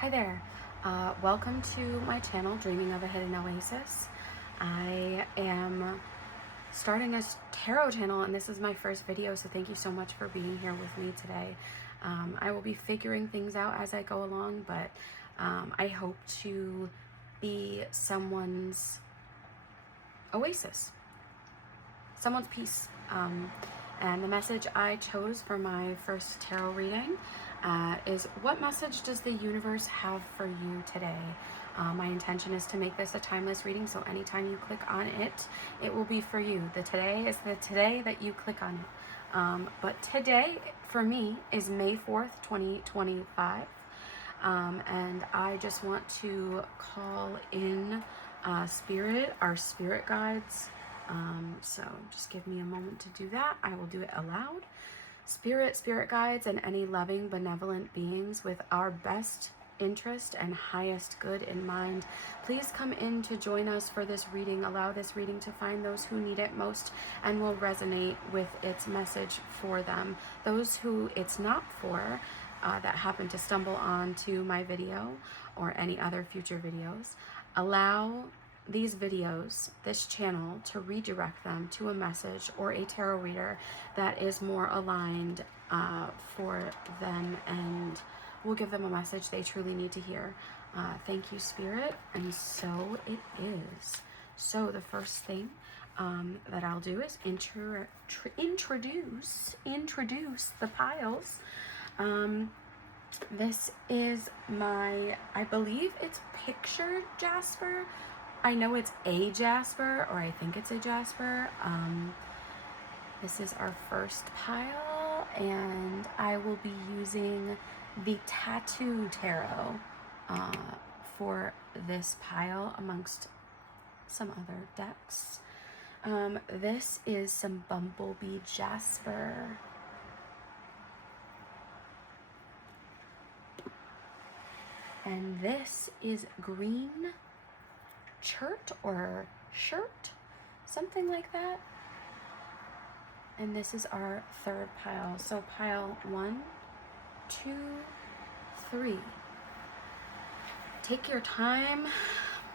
Hi there. Welcome to my channel, Dreaming of a Hidden Oasis. I am starting a tarot channel and this is my first video, so thank you so much for being here with me today. I will be figuring things out as I go along, but I hope to be someone's oasis, someone's peace. And the message I chose for my first tarot reading is, what message does the universe have for you today? My intention is to make this a timeless reading, so anytime you click on it, it will be for you. The today is the today that you click on it. But today, for me, is May 4th, 2025. And I just want to call in Spirit, our spirit guides. So just give me a moment to do that. I will do it aloud. Spirit guides, and any loving, benevolent beings with our best interest and highest good in mind, please come in to join us for this reading. Allow this reading to find those who need it most and will resonate with its message for them. Those who it's not for, that happen to stumble onto my video or any other future videos, allow these videos, this channel, to redirect them to a message or a tarot reader that is more aligned for them, and will give them a message they truly need to hear. Thank you, Spirit, and so it is. So the first thing that I'll do is introduce the piles. This is my, I believe it's picture jasper. I know it's a jasper, or I think it's a jasper. This is our first pile, and I will be using the Tattoo Tarot for this pile amongst some other decks. This is some Bumblebee Jasper. And this is Green Chert or Shirt, something like that. And this is our third pile. So pile 1, 2, 3. Take your time,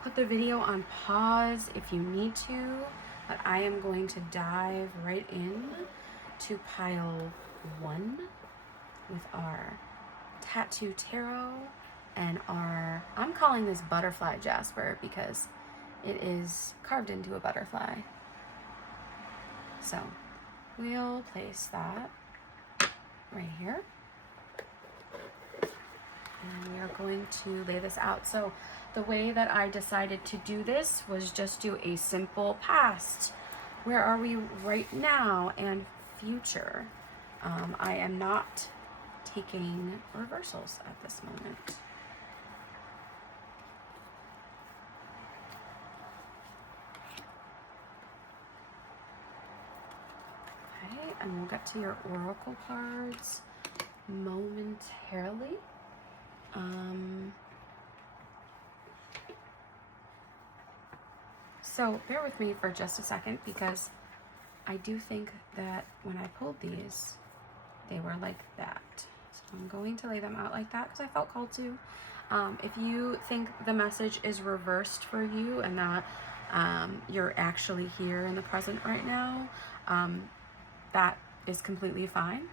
put the video on pause if you need to, but I am going to dive right in to pile 1 with our Tattoo Tarot and our, I'm calling this Butterfly Jasper because it is carved into a butterfly. So we'll place that right here. And we are going to lay this out. So the way that I decided to do this was just do a simple past. Where are we right now? And future. I am not taking reversals at this moment. And we'll get to your oracle cards momentarily. So bear with me for just a second, because I do think that when I pulled these, they were like that. So I'm going to lay them out like that because I felt called to. If you think the message is reversed for you and that you're actually here in the present right now, that is completely fine.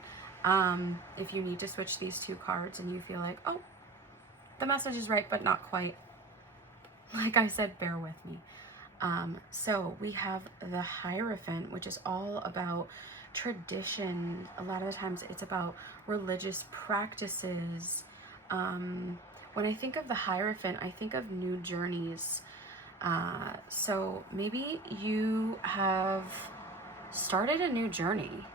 If you need to switch these two cards and you feel like, oh, the message is right, but not quite, like I said, bear with me. So we have the Hierophant, which is all about tradition. A lot of the times it's about religious practices. When I think of the Hierophant, I think of new journeys. So maybe you have started a new journey.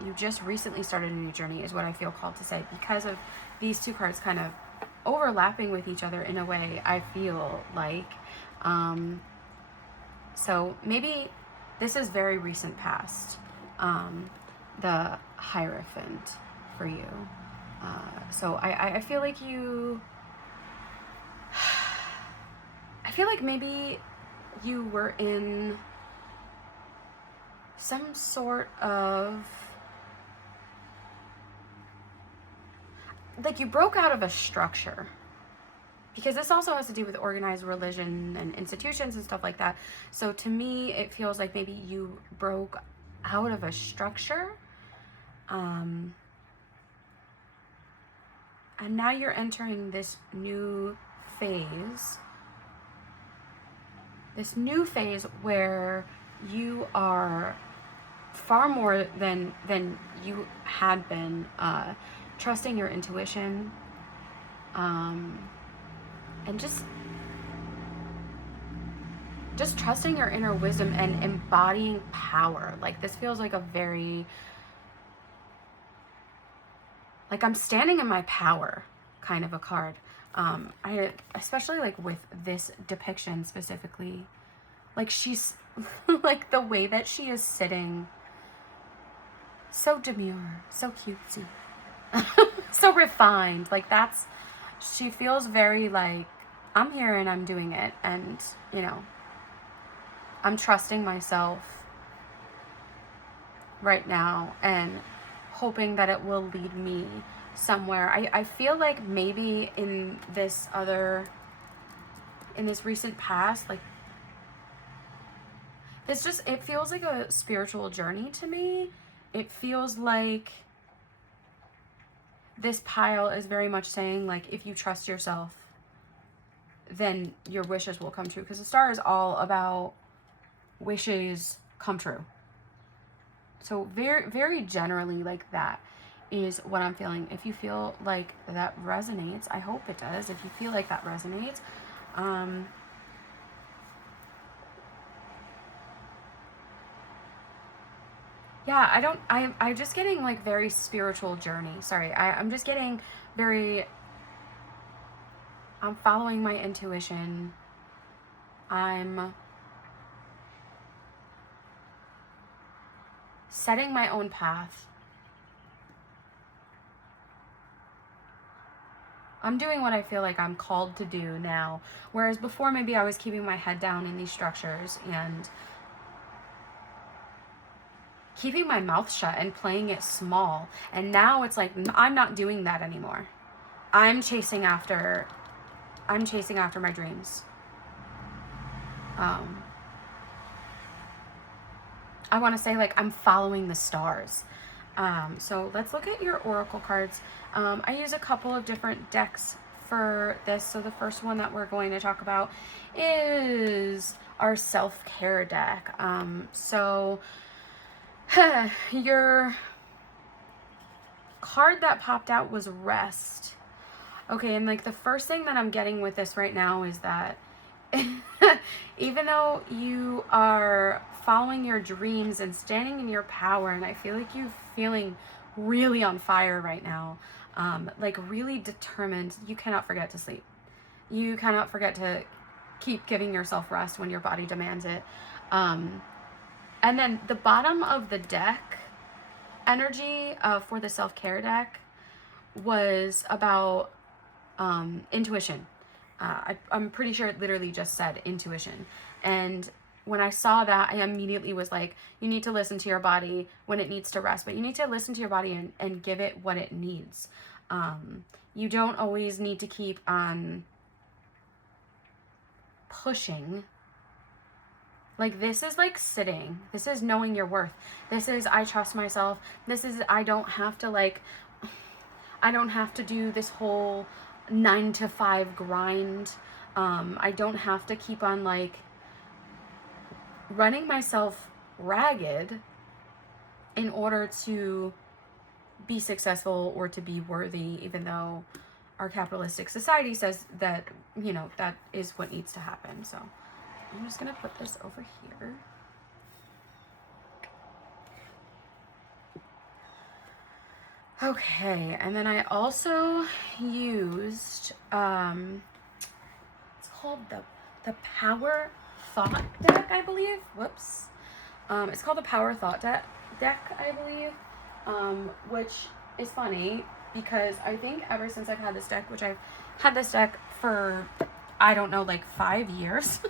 You just recently started a new journey is what I feel called to say, because of these two cards kind of overlapping with each other in a way, I feel like. So maybe this is very recent past, the Hierophant for you. So I feel like I feel like maybe you were in some sort of like you broke out of a structure. Because this also has to do with organized religion and institutions and stuff like that. So to me, it feels like maybe you broke out of a structure. And now you're entering this new phase. This new phase where you are far more than you had been trusting your intuition. And just trusting your inner wisdom and embodying power. Like this feels like a very, like I'm standing in my power kind of a card. I especially like with this depiction specifically, like she's like the way that she is sitting, so demure, so cutesy, so refined. Like that's, she feels very like, I'm here and I'm doing it, and you know, I'm trusting myself right now and hoping that it will lead me somewhere. I feel like maybe in this recent past, like it's just, it feels like a spiritual journey to me. It feels like this pile is very much saying like, if you trust yourself, then your wishes will come true. Because the star is all about wishes come true. So very, very generally, like that is what I'm feeling. If you feel like that resonates, I hope it does. If you feel like that resonates, yeah, I'm just getting like very spiritual journey. Sorry, I'm just getting very, I'm following my intuition. I'm setting my own path. I'm doing what I feel like I'm called to do now. Whereas before, maybe I was keeping my head down in these structures and keeping my mouth shut and playing it small. And now it's like, I'm not doing that anymore. I'm chasing after my dreams. I want to say like I'm following the stars. So let's look at your oracle cards. I use a couple of different decks for this. So the first one that we're going to talk about is our self-care deck. So your card that popped out was rest. Okay, and like the first thing that I'm getting with this right now is that even though you are following your dreams and standing in your power, and I feel like you're feeling really on fire right now, like really determined, you cannot forget to sleep. You cannot forget to keep giving yourself rest when your body demands it. And then the bottom of the deck energy for the self-care deck was about intuition. I'm pretty sure it literally just said intuition. And when I saw that, I immediately was like, you need to listen to your body when it needs to rest, but you need to listen to your body and give it what it needs. You don't always need to keep on pushing. Like this is like sitting. This is knowing your worth. This is, I trust myself. This is, I don't have to do this whole 9-to-5 grind. I don't have to keep on like running myself ragged in order to be successful or to be worthy, even though our capitalistic society says that, you know, that is what needs to happen. So I'm just gonna put this over here. Okay, and then I also used, it's called the Power Thought deck, I believe. Whoops. It's called the Power Thought deck, I believe, which is funny because I think ever since I've had this deck, which I've had this deck for, I don't know, like 5 years,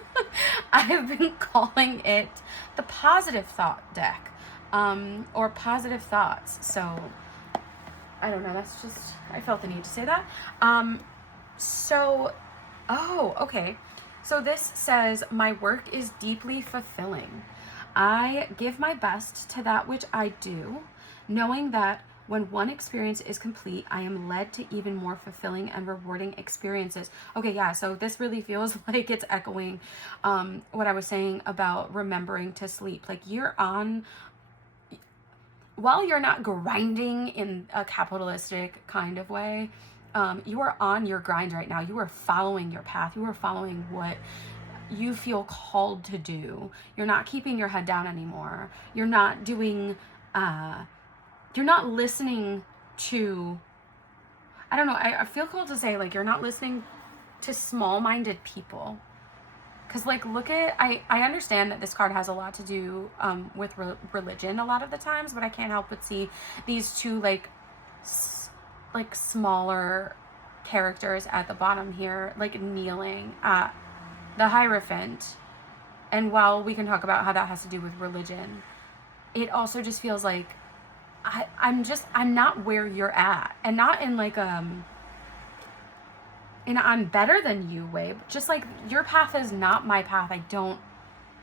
I have been calling it the Positive Thought deck, or Positive Thoughts. So I don't know, that's just, I felt the need to say that. So, oh, okay. So this says, my work is deeply fulfilling. I give my best to that which I do, knowing that when one experience is complete, I am led to even more fulfilling and rewarding experiences. Okay, yeah, so this really feels like it's echoing what I was saying about remembering to sleep. Like, you're on, while you're not grinding in a capitalistic kind of way, you are on your grind right now. You are following your path. You are following what you feel called to do. You're not keeping your head down anymore. You're not doing, you're not listening to, I don't know, I feel called to say, like, you're not listening to small-minded people. Because, like, look at, I understand that this card has a lot to do with religion a lot of the times, but I can't help but see these two, like smaller characters at the bottom here, like, kneeling at the Hierophant. And while we can talk about how that has to do with religion, it also just feels like I'm not where you're at. And not in, like, and I'm better than you way, but just like, your path is not my path. I don't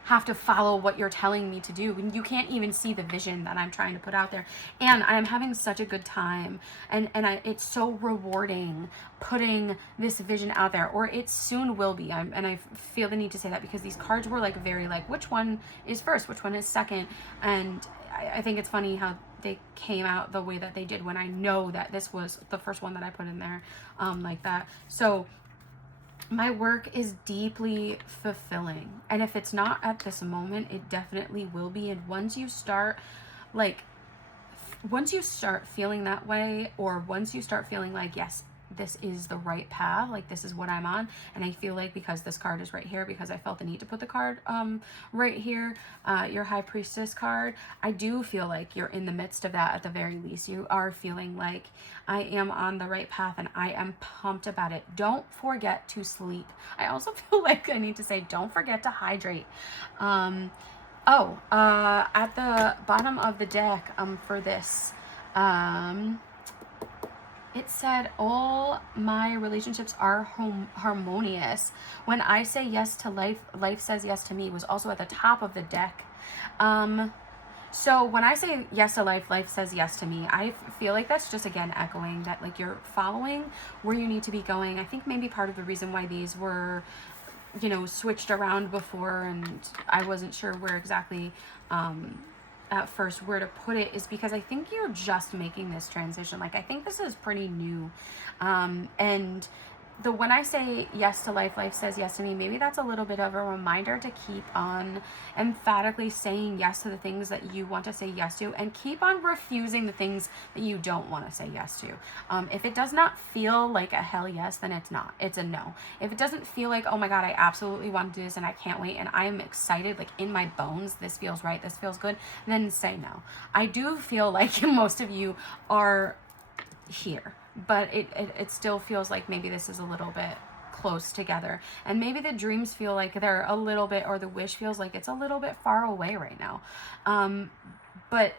have to follow what you're telling me to do. And you can't even see the vision that I'm trying to put out there. And I'm having such a good time. And it's so rewarding putting this vision out there, or it soon will be. And I feel the need to say that because these cards were, like, very, like, which one is first? Which one is second? And I think it's funny how they came out the way that they did when I know that this was the first one that I put in there, like that. So my work is deeply fulfilling. And if it's not at this moment, it definitely will be. And once you start, like, once you start feeling that way, or once you start feeling like, yes, this is the right path, like, this is what I'm on. And I feel like, because this card is right here, because I felt the need to put the card right here, your High Priestess card, I do feel like you're in the midst of that. At the very least, you are feeling like, I am on the right path and I am pumped about it. Don't forget to sleep. I also feel like I need to say, don't forget to hydrate. At the bottom of the deck for this, it said, all my relationships are harmonious. When I say yes to life, life says yes to me, was also at the top of the deck. So when I say yes to life, life says yes to me, I feel like that's just, again, echoing that, like, you're following where you need to be going. I think maybe part of the reason why these were, you know, switched around before, and I wasn't sure where exactly, at first, where to put it, is because I think you're just making this transition. Like, I think this is pretty new. And when I say yes to life, life says yes to me, maybe that's a little bit of a reminder to keep on emphatically saying yes to the things that you want to say yes to, and keep on refusing the things that you don't want to say yes to. If it does not feel like a hell yes, then it's not. It's a no. If it doesn't feel like, oh my God, I absolutely want to do this and I can't wait and I'm excited, like, in my bones, this feels right, this feels good, then say no. I do feel like most of you are here, but it still feels like maybe this is a little bit close together, and maybe the dreams feel like they're a little bit, or the wish feels like it's a little bit far away right now. But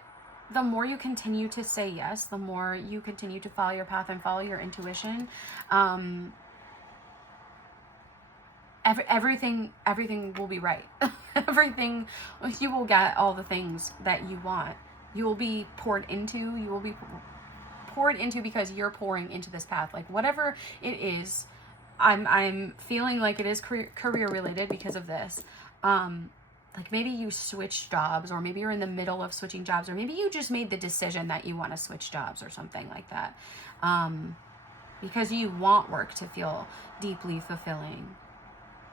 the more you continue to say yes, the more you continue to follow your path and follow your intuition, everything will be right. Everything, you will get all the things that you want. You will be poured into. You will be poured into because you're pouring into this path. Like, whatever it is, I'm feeling like it is career related because of this. Like, maybe you switched jobs, or maybe you're in the middle of switching jobs, or maybe you just made the decision that you want to switch jobs or something like that, because you want work to feel deeply fulfilling.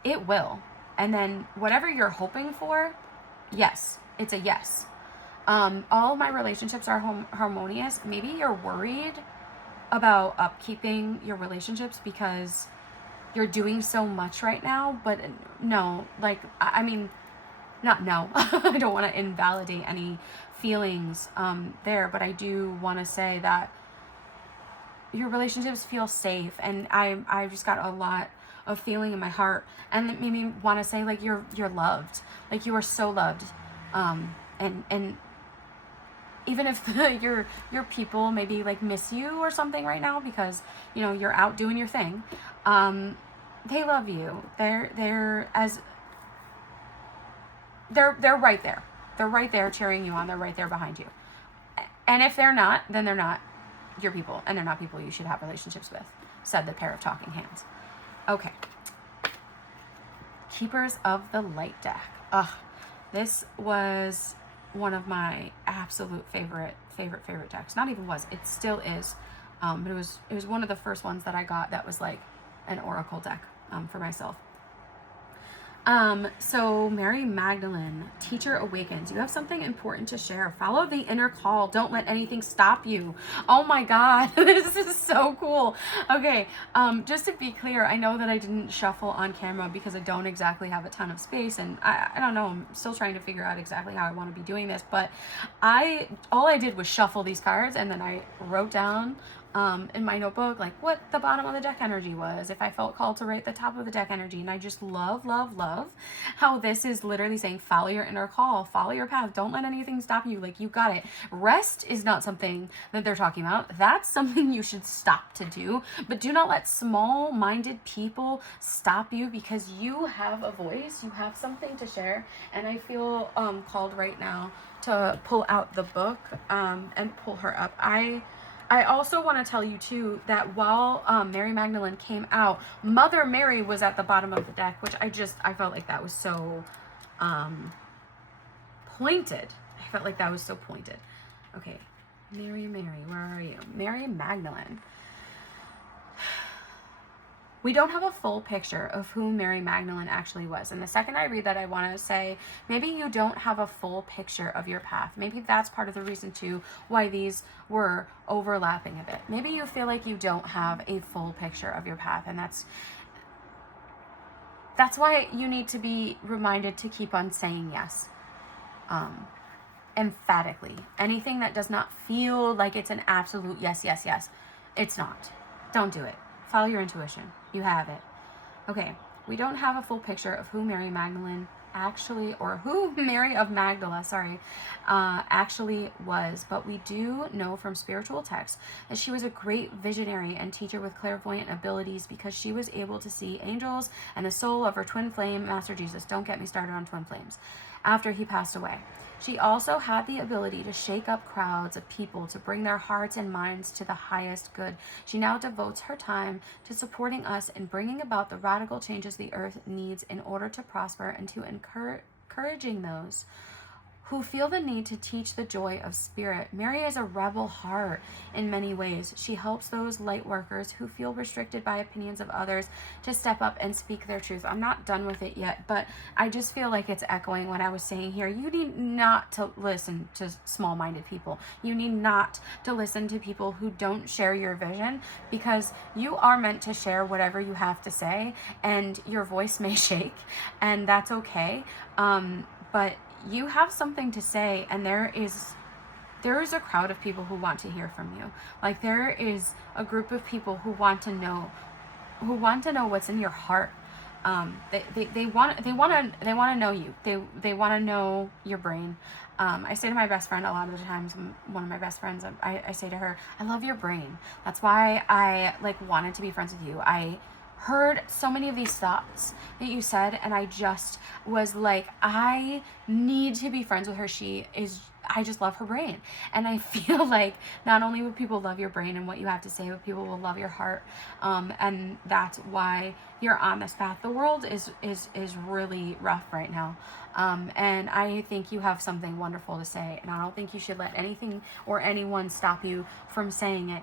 It will. And then whatever you're hoping for, yes, it's a yes. All of my relationships are harmonious. Maybe you're worried about upkeeping your relationships because you're doing so much right now, but no, like, I mean, not no. I don't want to invalidate any feelings there, but I do want to say that your relationships feel safe, and I just got a lot of feeling in my heart, and it made me want to say, like, you're loved, like, you are so loved, and even if your people maybe like miss you or something right now because, you know, you're out doing your thing, they love you. They're right there. They're right there cheering you on. They're right there behind you. And if they're not, then they're not your people, and they're not people you should have relationships with, said the pair of talking hands. Okay. Keepers of the Light deck. This was one of my absolute favorite decks. Not even was, it still is. But it was one of the first ones that I got that was like an oracle deck for myself. So Mary Magdalene, Teacher Awakens. You have something important to share. Follow the inner call. Don't let anything stop you. Oh my God, this is so cool. Okay, just to be clear, I know that I didn't shuffle on camera because I don't exactly have a ton of space, and I don't know, I'm still trying to figure out exactly how I want to be doing this, but all I did was shuffle these cards, and then I wrote down in my notebook like what the bottom of the deck energy was, if I felt called to write the top of the deck energy. And I just love how this is literally saying follow your inner call, follow your path, don't let anything stop you. Like, you got it. Rest is not something that they're talking about. That's something you should stop to do, but do not let small-minded people stop you, because you have a voice, you have something to share. And I feel called right now to pull out the book and pull her up. I also want to tell you too that while Mary Magdalene came out, Mother Mary was at the bottom of the deck, which I felt like that was so pointed. I felt like that was so pointed. Okay, Mary, where are you? Mary Magdalene. We don't have a full picture of who Mary Magdalene actually was. And the second I read that, I want to say, maybe you don't have a full picture of your path. Maybe that's part of the reason too why these were overlapping a bit. Maybe you feel like you don't have a full picture of your path, and that's why you need to be reminded to keep on saying yes. Emphatically. Anything that does not feel like it's an absolute yes, it's not. Don't do it. Follow your intuition. You have it. Okay, we don't have a full picture of who Mary Magdalene actually, or who Mary of Magdala, actually was, but we do know from spiritual texts that she was a great visionary and teacher with clairvoyant abilities, because she was able to see angels and the soul of her twin flame, Master Jesus. Don't get me started on twin flames. After he passed away. She also had the ability to shake up crowds of people to bring their hearts and minds to the highest good. She now devotes her time to supporting us in bringing about the radical changes the earth needs in order to prosper, and to encouraging those who feel the need to teach the joy of spirit. Mary is a rebel heart in many ways. She helps those light workers who feel restricted by opinions of others to step up and speak their truth. I'm not done with it yet, but I just feel like it's echoing what I was saying here. You need not to listen to small-minded people. You need not to listen to people who don't share your vision, because you are meant to share whatever you have to say, and your voice may shake, and that's okay. But you have something to say, and there is a crowd of people who want to hear from you. Like, there is a group of people who want to know what's in your heart. They want to know you. They want to know your brain. I say to my best friend a lot of the times, one of my best friends, I say to her, I love your brain. That's why I wanted to be friends with you. I heard so many of these thoughts that you said, and I just was like, I need to be friends with her. I just love her brain. And I feel like not only will people love your brain and what you have to say, but people will love your heart. And that's why you're on this path. The world is really rough right now. And I think you have something wonderful to say, and I don't think you should let anything or anyone stop you from saying it.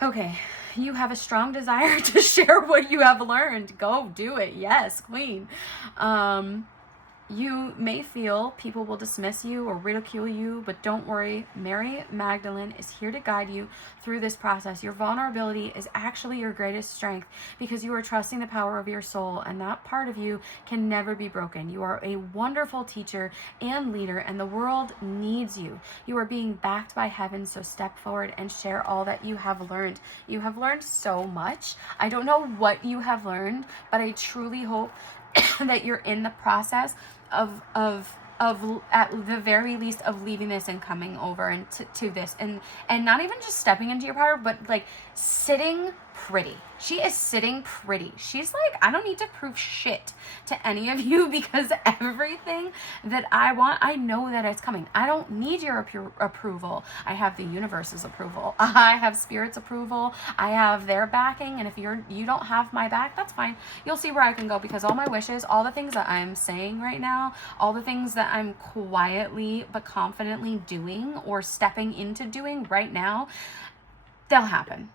Okay, you have a strong desire to share what you have learned. Go do it. Yes, queen. You may feel people will dismiss you or ridicule you, but don't worry. Mary Magdalene is here to guide you through this process. Your vulnerability is actually your greatest strength, because you are trusting the power of your soul, and that part of you can never be broken. You are a wonderful teacher and leader, and the world needs you. You are being backed by heaven, so step forward and share all that you have learned. You have learned so much. I don't know what you have learned, but I truly hope that you're in the process of at the very least, of leaving this and coming over and to this, and not even just stepping into your power, but like sitting pretty. She is sitting pretty. She's like, I don't need to prove shit to any of you, because everything that I want, I know that it's coming. I don't need your approval. I have the universe's approval. I have spirit's approval. I have their backing. And if you don't have my back, that's fine. You'll see where I can go, because all my wishes, all the things that I'm saying right now, all the things that I'm quietly but confidently doing or stepping into doing right now, they'll happen.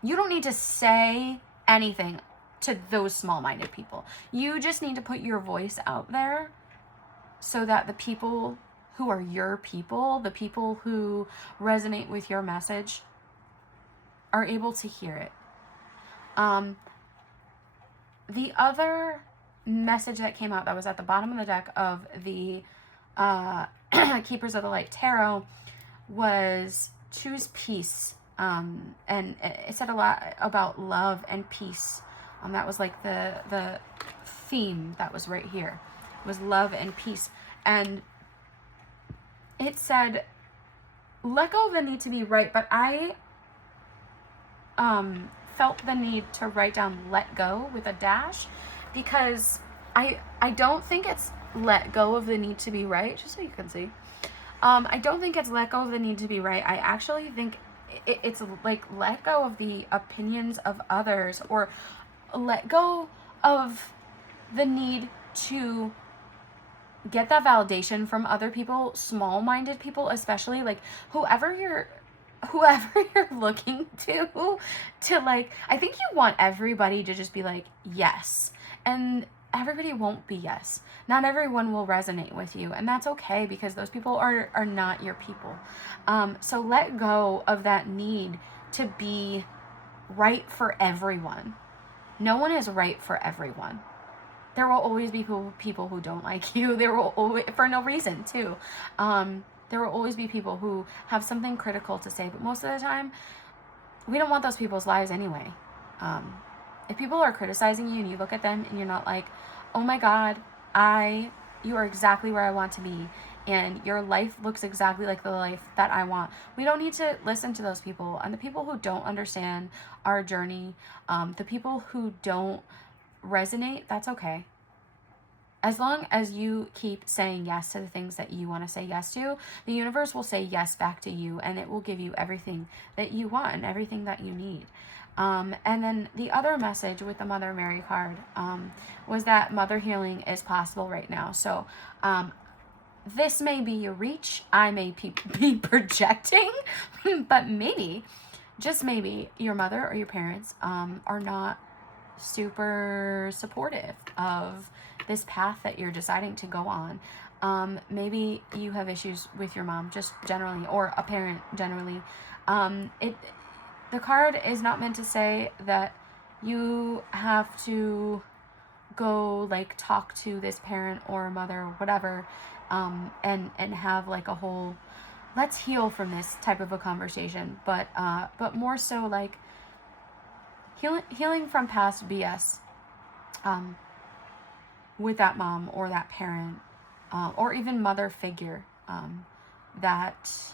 You don't need to say anything to those small-minded people. You just need to put your voice out there so that the people who are your people, the people who resonate with your message, are able to hear it. The other message that came out that was at the bottom of the deck of the Keepers of the Light Tarot was choose peace. And it said a lot about love and peace. That was like the theme that was right here, was love and peace. And it said, let go of the need to be right, but I felt the need to write down let go with a dash, because I don't think it's let go of the need to be right, just so you can see. I don't think it's let go of the need to be right. I actually think it's like let go of the opinions of others, or let go of the need to get that validation from other people, small-minded people especially, like whoever you're looking to like, I think you want everybody to just be like yes, and everybody won't be yes. Not everyone will resonate with you, and that's okay, because those people are not your people. So let go of that need to be right for everyone. No one is right for everyone. There will always be people who don't like you. There will always, for no reason too. There will always be people who have something critical to say, but most of the time, we don't want those people's lives anyway. If people are criticizing you and you look at them and you're not like, oh my God, you are exactly where I want to be, and your life looks exactly like the life that I want. We don't need to listen to those people. And the people who don't understand our journey, the people who don't resonate, that's okay. As long as you keep saying yes to the things that you want to say yes to, the universe will say yes back to you, and it will give you everything that you want and everything that you need. And then the other message with the Mother Mary card was that mother healing is possible right now. So this may be a reach. I may be projecting, but maybe, just maybe, your mother or your parents are not super supportive of this path that you're deciding to go on. Maybe you have issues with your mom just generally, or a parent generally. The card is not meant to say that you have to go like talk to this parent or mother or whatever, and have like a whole let's heal from this type of a conversation, but more so like healing from past BS with that mom or that parent, or even mother figure that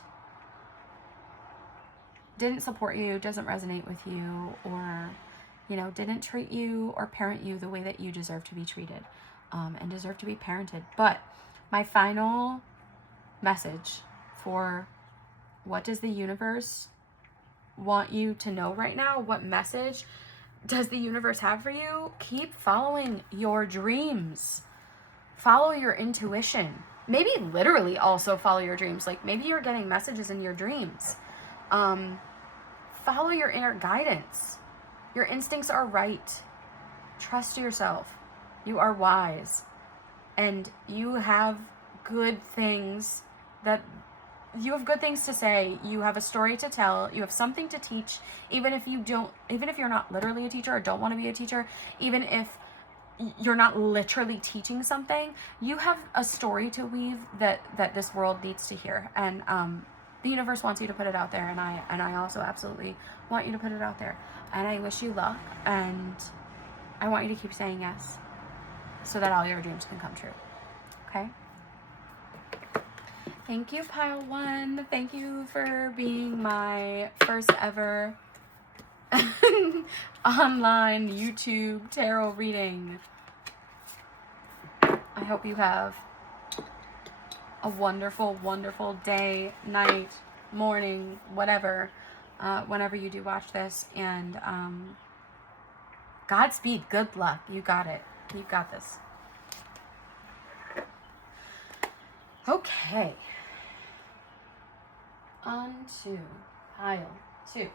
didn't support you, doesn't resonate with you, or didn't treat you or parent you the way that you deserve to be treated, and deserve to be parented. But my final message for what does the universe want you to know right now, what message does the universe have for you? Keep following your dreams. Follow your intuition. Maybe literally also follow your dreams. Like maybe you're getting messages in your dreams. Follow your inner guidance. Your instincts are right. Trust yourself. You are wise. And you have good things to say. You have a story to tell. You have something to teach. Even if you're not literally a teacher or don't want to be a teacher, even if you're not literally teaching something, you have a story to weave that this world needs to hear. And the universe wants you to put it out there, and I also absolutely want you to put it out there. And I wish you luck, and I want you to keep saying yes so that all your dreams can come true. Okay? Thank you, Pile One. Thank you for being my first ever online YouTube tarot reading. I hope you have a wonderful, wonderful day, night, morning, whatever, whenever you do watch this. And Godspeed, good luck. You got it. You got this. Okay. On to pile 2.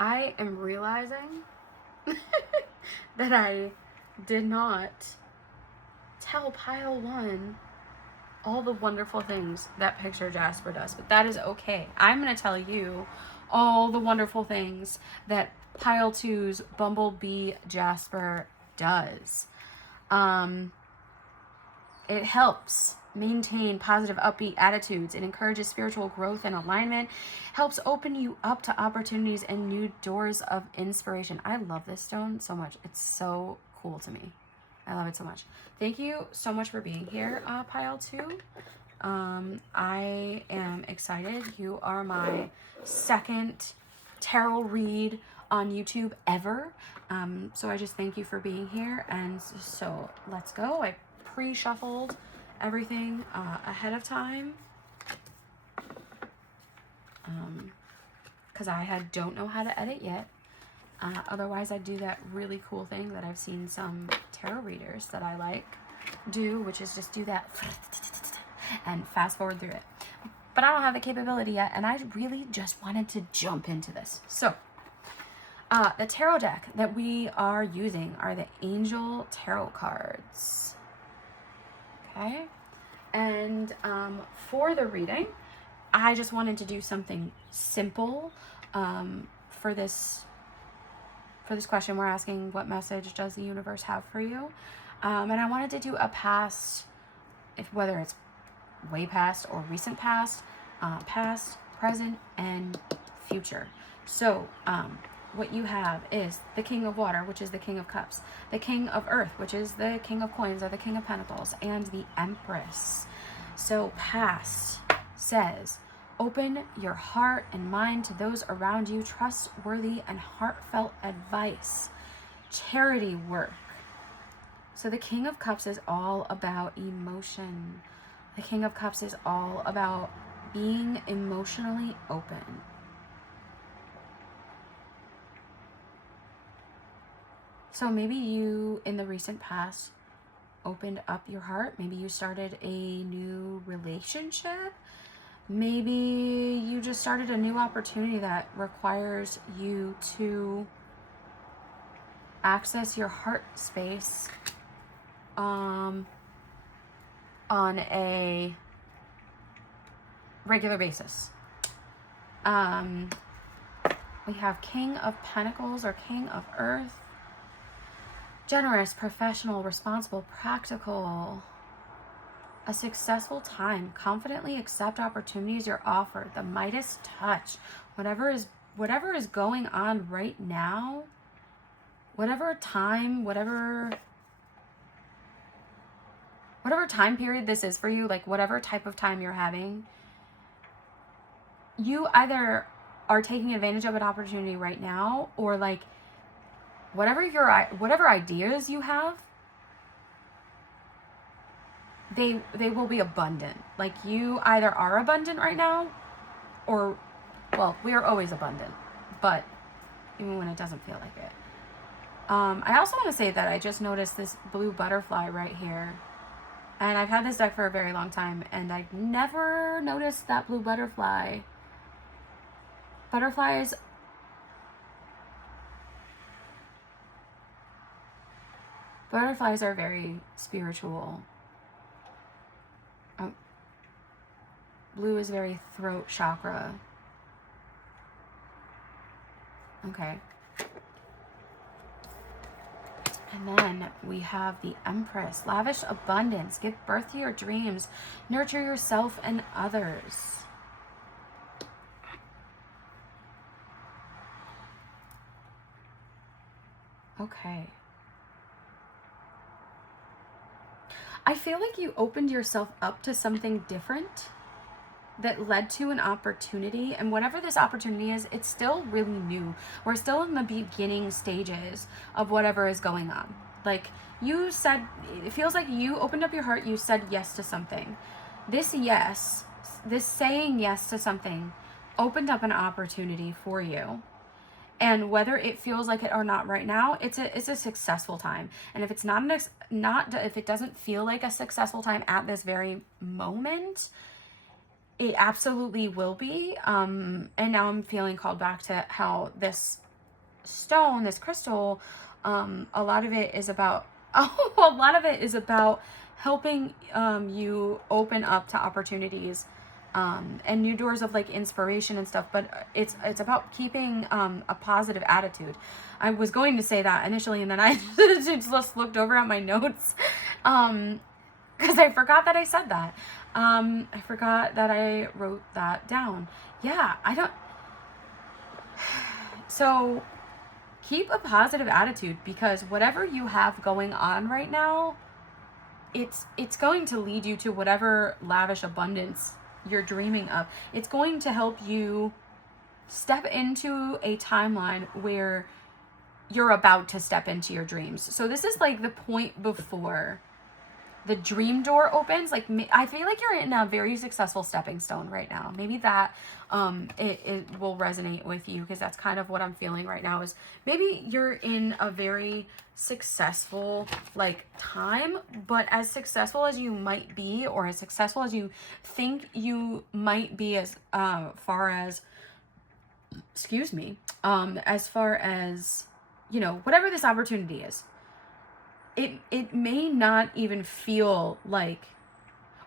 I am realizing that I did not tell pile 1 all the wonderful things that Picture Jasper does, but that is okay. I'm going to tell you all the wonderful things that pile 2's Bumblebee Jasper does. It helps maintain positive, upbeat attitudes. It encourages spiritual growth and alignment, helps open you up to opportunities and new doors of inspiration. I love this stone so much. It's so cool to me. I love it so much. Thank you so much for being here, pile 2. I am excited. You are my second tarot read on YouTube ever. So I just thank you for being here. And so let's go. I pre-shuffled everything ahead of time because I don't know how to edit yet. Otherwise, I do that really cool thing that I've seen some tarot readers that I like do, which is just do that and fast forward through it. But I don't have the capability yet, and I really just wanted to jump into this. So, the tarot deck that we are using are the Angel Tarot cards. Okay? And for the reading, I just wanted to do something simple for this question. We're asking, what message does the universe have for you? And I wanted to do a past, whether it's way past or recent past, past, present, and future. So what you have is the King of Water, which is the King of Cups, the King of Earth, which is the King of Coins or the King of Pentacles, and the Empress. So past says, open your heart and mind to those around you, trustworthy and heartfelt advice, charity work. So the King of Cups is all about emotion. The King of Cups is all about being emotionally open. So maybe you, in the recent past, opened up your heart. Maybe you started a new relationship. Maybe you just started a new opportunity that requires you to access your heart space on a regular basis. We have King of Pentacles or King of Earth. Generous, professional, responsible, practical. A successful time. Confidently accept opportunities you're offered. The Midas touch. Whatever is going on right now, whatever time period this is for you, like whatever type of time you're having, you either are taking advantage of an opportunity right now, or like whatever ideas you have, they will be abundant. Like you either are abundant right now, or, well, we are always abundant, but even when it doesn't feel like it. I also want to say that I just noticed this blue butterfly right here, and I've had this deck for a very long time, and I've never noticed that blue butterfly. Butterflies are very spiritual. Blue is very throat chakra. Okay. And then we have the Empress. Lavish abundance. Give birth to your dreams. Nurture yourself and others. Okay. I feel like you opened yourself up to something different that led to an opportunity, and whatever this opportunity is, it's still really new. We're still in the beginning stages of whatever is going on. Like you said, it feels like you opened up your heart, you said yes to something. This saying yes to something opened up an opportunity for you. And whether it feels like it or not right now, it's a successful time. And if it's if it doesn't feel like a successful time at this very moment, it absolutely will be. And now I'm feeling called back to how this stone, this crystal, a lot of it is about helping you open up to opportunities and new doors of like inspiration and stuff. But it's about keeping a positive attitude. I was going to say that initially, and then I just looked over at my notes because I forgot that I said that. I forgot that I wrote that down. Yeah, so keep a positive attitude, because whatever you have going on right now, it's going to lead you to whatever lavish abundance you're dreaming of. It's going to help you step into a timeline where you're about to step into your dreams. So this is like the point before the dream door opens. Like, I feel like you're in a very successful stepping stone right now. Maybe that it will resonate with you, because that's kind of what I'm feeling right now. Is maybe you're in a very successful like time, but as successful as you might be, or as successful as you think you might be, as far as, as far as, you know, whatever this opportunity is, it may not even feel like,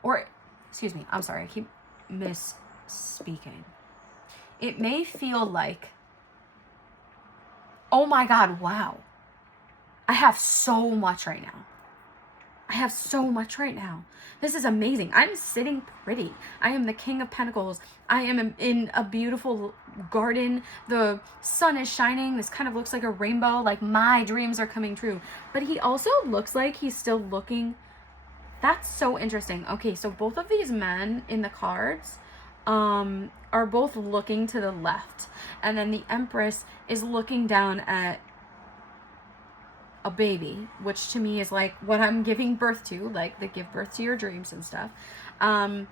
or excuse me, I'm sorry, I keep misspeaking. It may feel like, oh my God, wow, I have so much right now. I have so much right now. This is amazing. I'm sitting pretty. I am the King of Pentacles. I am in a beautiful garden. The sun is shining. This kind of looks like a rainbow. Like, my dreams are coming true. But he also looks like he's still looking. That's so interesting. Okay, so both of these men in the cards are both looking to the left. And then the Empress is looking down at a baby, which to me is like what I'm giving birth to, like the give birth to your dreams and stuff. I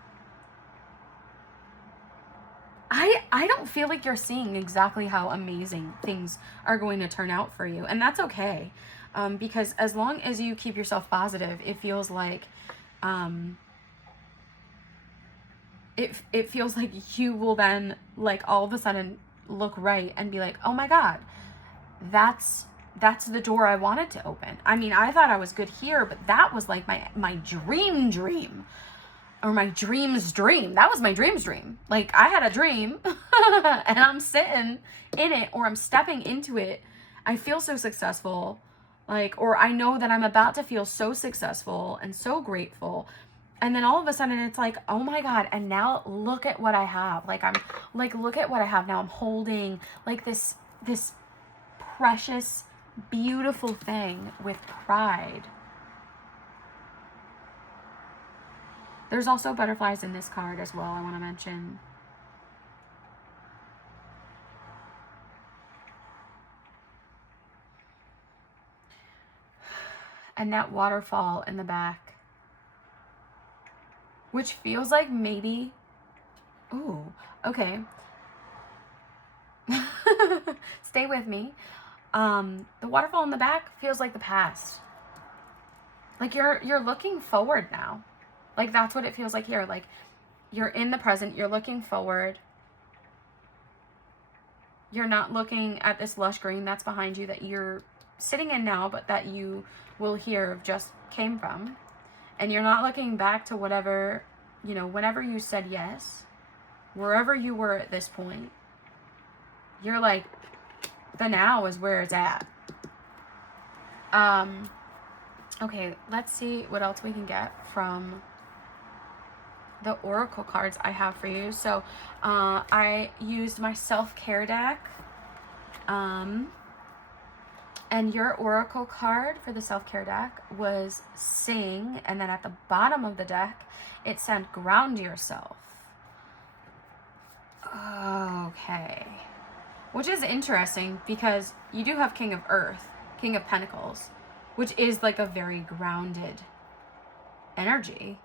don't feel like you're seeing exactly how amazing things are going to turn out for you, and that's okay, because as long as you keep yourself positive, it feels like it feels like you will then, like, all of a sudden look right and be like, oh my God, that's the door I wanted to open. I mean, I thought I was good here, but that was like my dream, or my dream's dream. That was my dream's dream. Like, I had a dream and I'm sitting in it, or I'm stepping into it. I feel so successful, like, or I know that I'm about to feel so successful and so grateful. And then all of a sudden it's like, oh my God, and now look at what I have. Like, look at what I have now. I'm holding like this precious, beautiful thing with pride. There's also butterflies in this card as well, I want to mention. And that waterfall in the back, which feels like maybe, ooh, okay. Stay with me. The waterfall in the back feels like the past. Like you're looking forward now. Like, that's what it feels like here. Like, you're in the present, you're looking forward. You're not looking at this lush green that's behind you that you're sitting in now, but that you will hear just came from. And you're not looking back to whatever, you know, whenever you said yes, wherever you were at this point. You're like, the now is where it's at. Okay, let's see what else we can get from the oracle cards I have for you. So I used my self-care deck, And your oracle card for the self-care deck was sing, and then at the bottom of the deck, it said ground yourself. Okay. Which is interesting because you do have King of Earth, King of Pentacles, which is like a very grounded energy.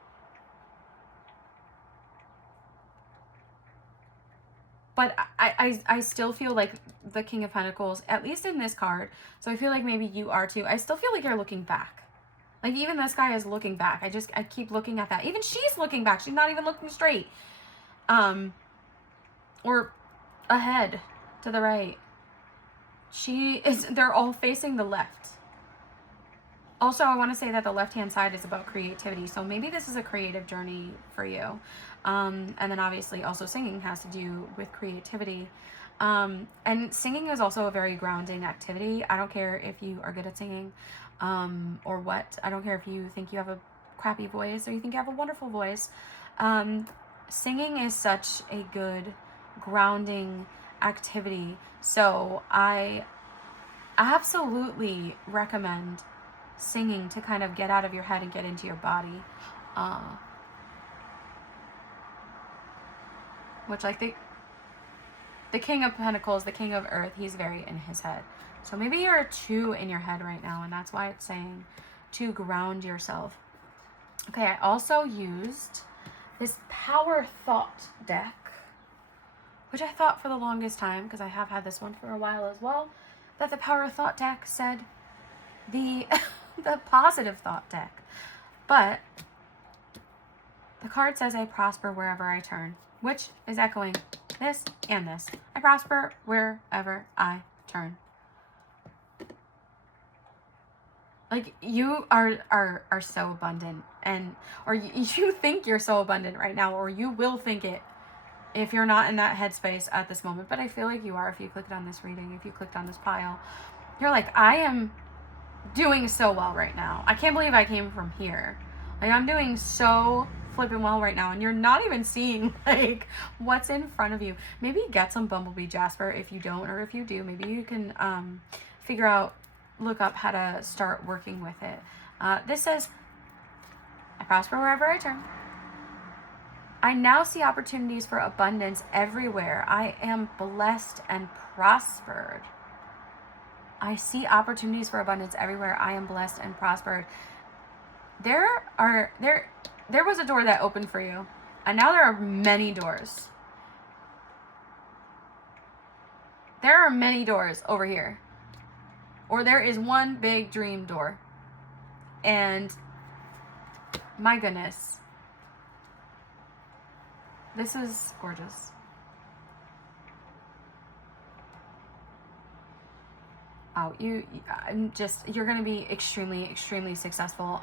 But I still feel like the King of Pentacles, at least in this card, so I feel like maybe you are too. I still feel like you're looking back. Like even this guy is looking back. I keep looking at that. Even she's looking back. She's not even looking straight. Or ahead to the right. They're all facing the left. Also, I want to say that the left-hand side is about creativity. So maybe this is a creative journey for you. And then obviously also singing has to do with creativity. And singing is also a very grounding activity. I don't care if you are good at singing or what. I don't care if you think you have a crappy voice or you think you have a wonderful voice. Singing is such a good grounding activity. So I absolutely recommend singing to kind of get out of your head and get into your body. Which I think the King of Pentacles, the King of Earth, he's very in his head. So maybe you're too in your head right now, and that's why it's saying to ground yourself. Okay, I also used this Power Thought deck, which I thought for the longest time, because I have had this one for a while as well, that the Power Thought deck said the the positive thought deck. But the card says I prosper wherever I turn, which is echoing this and this. I prosper wherever I turn. Like you are so abundant, and or you think you're so abundant right now, or you will think it if you're not in that headspace at this moment. But I feel like you are if you clicked on this reading, if you clicked on this pile. You're like, I am doing so well right now. I can't believe I came from here. Like I'm doing so flipping well right now, and you're not even seeing like what's in front of you. Maybe get some bumblebee jasper if you don't, or if you do, maybe you can look up how to start working with it. This says, I prosper wherever I turn. I now see opportunities for abundance everywhere. I am blessed and prospered. I see opportunities for abundance everywhere. I am blessed and prospered. There was a door that opened for you, and now there are many doors. There are many doors over here. Or there is one big dream door. And my goodness. This is gorgeous. Oh, you're going to be extremely, extremely successful.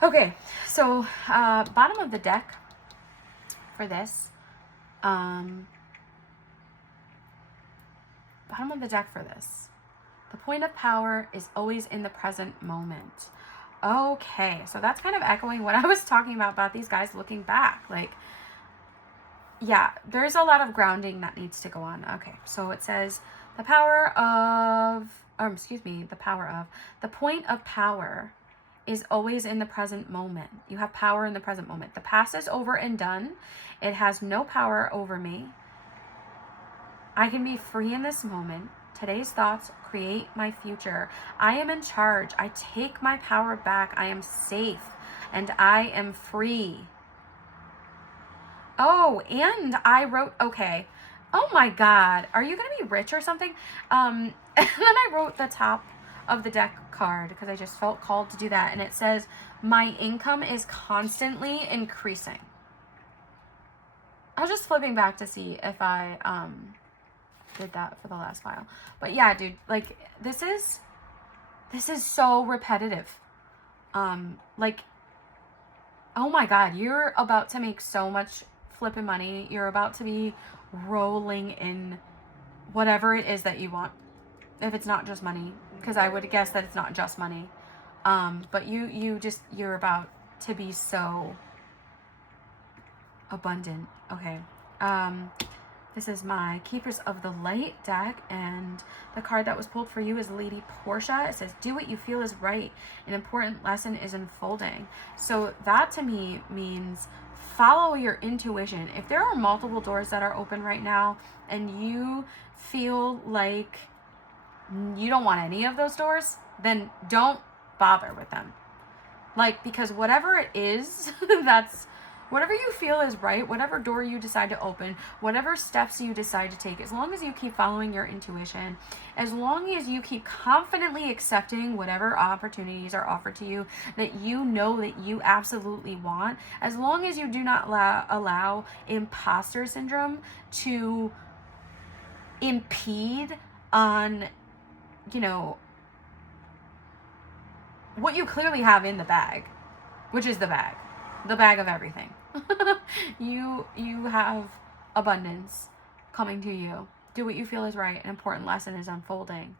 Okay, so bottom of the deck for this. Bottom of the deck for this. The point of power is always in the present moment. Okay, so that's kind of echoing what I was talking about these guys looking back. Like, yeah, there's a lot of grounding that needs to go on. Okay, so it says the point of power is always in the present moment. You have power in the present moment. The past is over and done. It has no power over me. I can be free in this moment. Today's thoughts create my future. I am in charge. I take my power back. I am safe and I am free. Oh, and I wrote, okay. Oh my God. Are you going to be rich or something? And then I wrote the top of the deck card because I just felt called to do that. And it says, my income is constantly increasing. I was just flipping back to see if I did that for the last file. But yeah, dude, like this is so repetitive. Like, oh my God, you're about to make so much flipping money. You're about to be rolling in whatever it is that you want. If it's not just money, because I would guess that it's not just money. But you're about to be so abundant. Okay. This is my Keepers of the Light deck, and the card that was pulled for you is Lady Portia. It says, do what you feel is right. An important lesson is unfolding. So that to me means follow your intuition. If there are multiple doors that are open right now and you feel like you don't want any of those doors, then don't bother with them. Like, because whatever it is, that's whatever you feel is right, whatever door you decide to open, whatever steps you decide to take, as long as you keep following your intuition, as long as you keep confidently accepting whatever opportunities are offered to you that you know that you absolutely want, as long as you do not allow imposter syndrome to impede on, you know, what you clearly have in the bag, which is the bag of everything. You have abundance coming to you. Do what you feel is right. An important lesson is unfolding.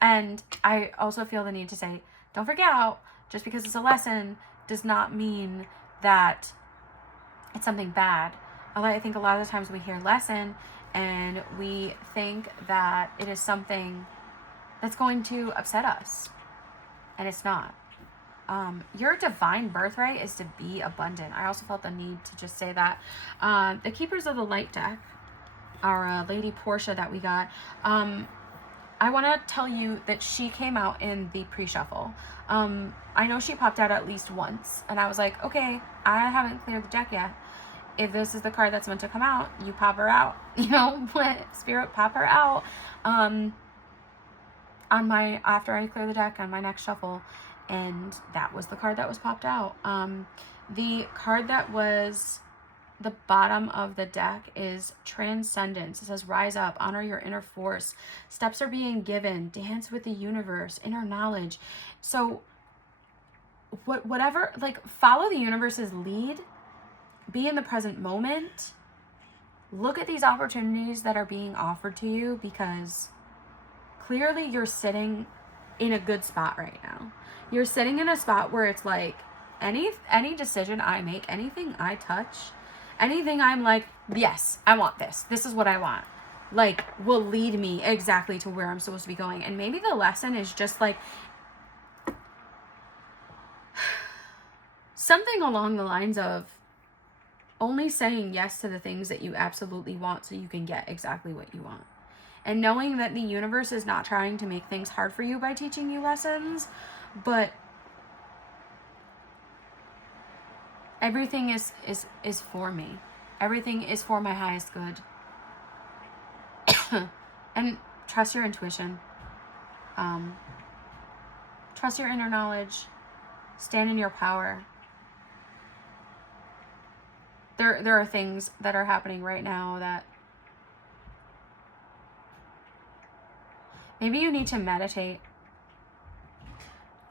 And I also feel the need to say, don't freak out. Just because it's a lesson does not mean that it's something bad. I think a lot of the times we hear lesson and we think that it is something that's going to upset us. And it's not. Your divine birthright is to be abundant. I also felt the need to just say that. The Keepers of the Light deck, our Lady Portia that we got, I want to tell you that she came out in the pre-shuffle. I know she popped out at least once, and I was like, okay, I haven't cleared the deck yet. If this is the card that's meant to come out, you pop her out. You know, let Spirit pop her out. After I clear the deck on my next shuffle, and that was the card that was popped out. The card that was the bottom of the deck is Transcendence. It says, rise up, honor your inner force. Steps are being given. Dance with the universe, inner knowledge. So whatever, like, follow the universe's lead. Be in the present moment. Look at these opportunities that are being offered to you, because clearly you're sitting in a good spot right now. You're sitting in a spot where it's like, any decision I make, anything I touch, anything I'm like, yes, I want this. This is what I want. Like, will lead me exactly to where I'm supposed to be going. And maybe the lesson is just like something along the lines of only saying yes to the things that you absolutely want so you can get exactly what you want. And knowing that the universe is not trying to make things hard for you by teaching you lessons, but everything is for me. Everything is for my highest good. And trust your intuition. Trust your inner knowledge. Stand in your power. There are things that are happening right now that maybe you need to meditate.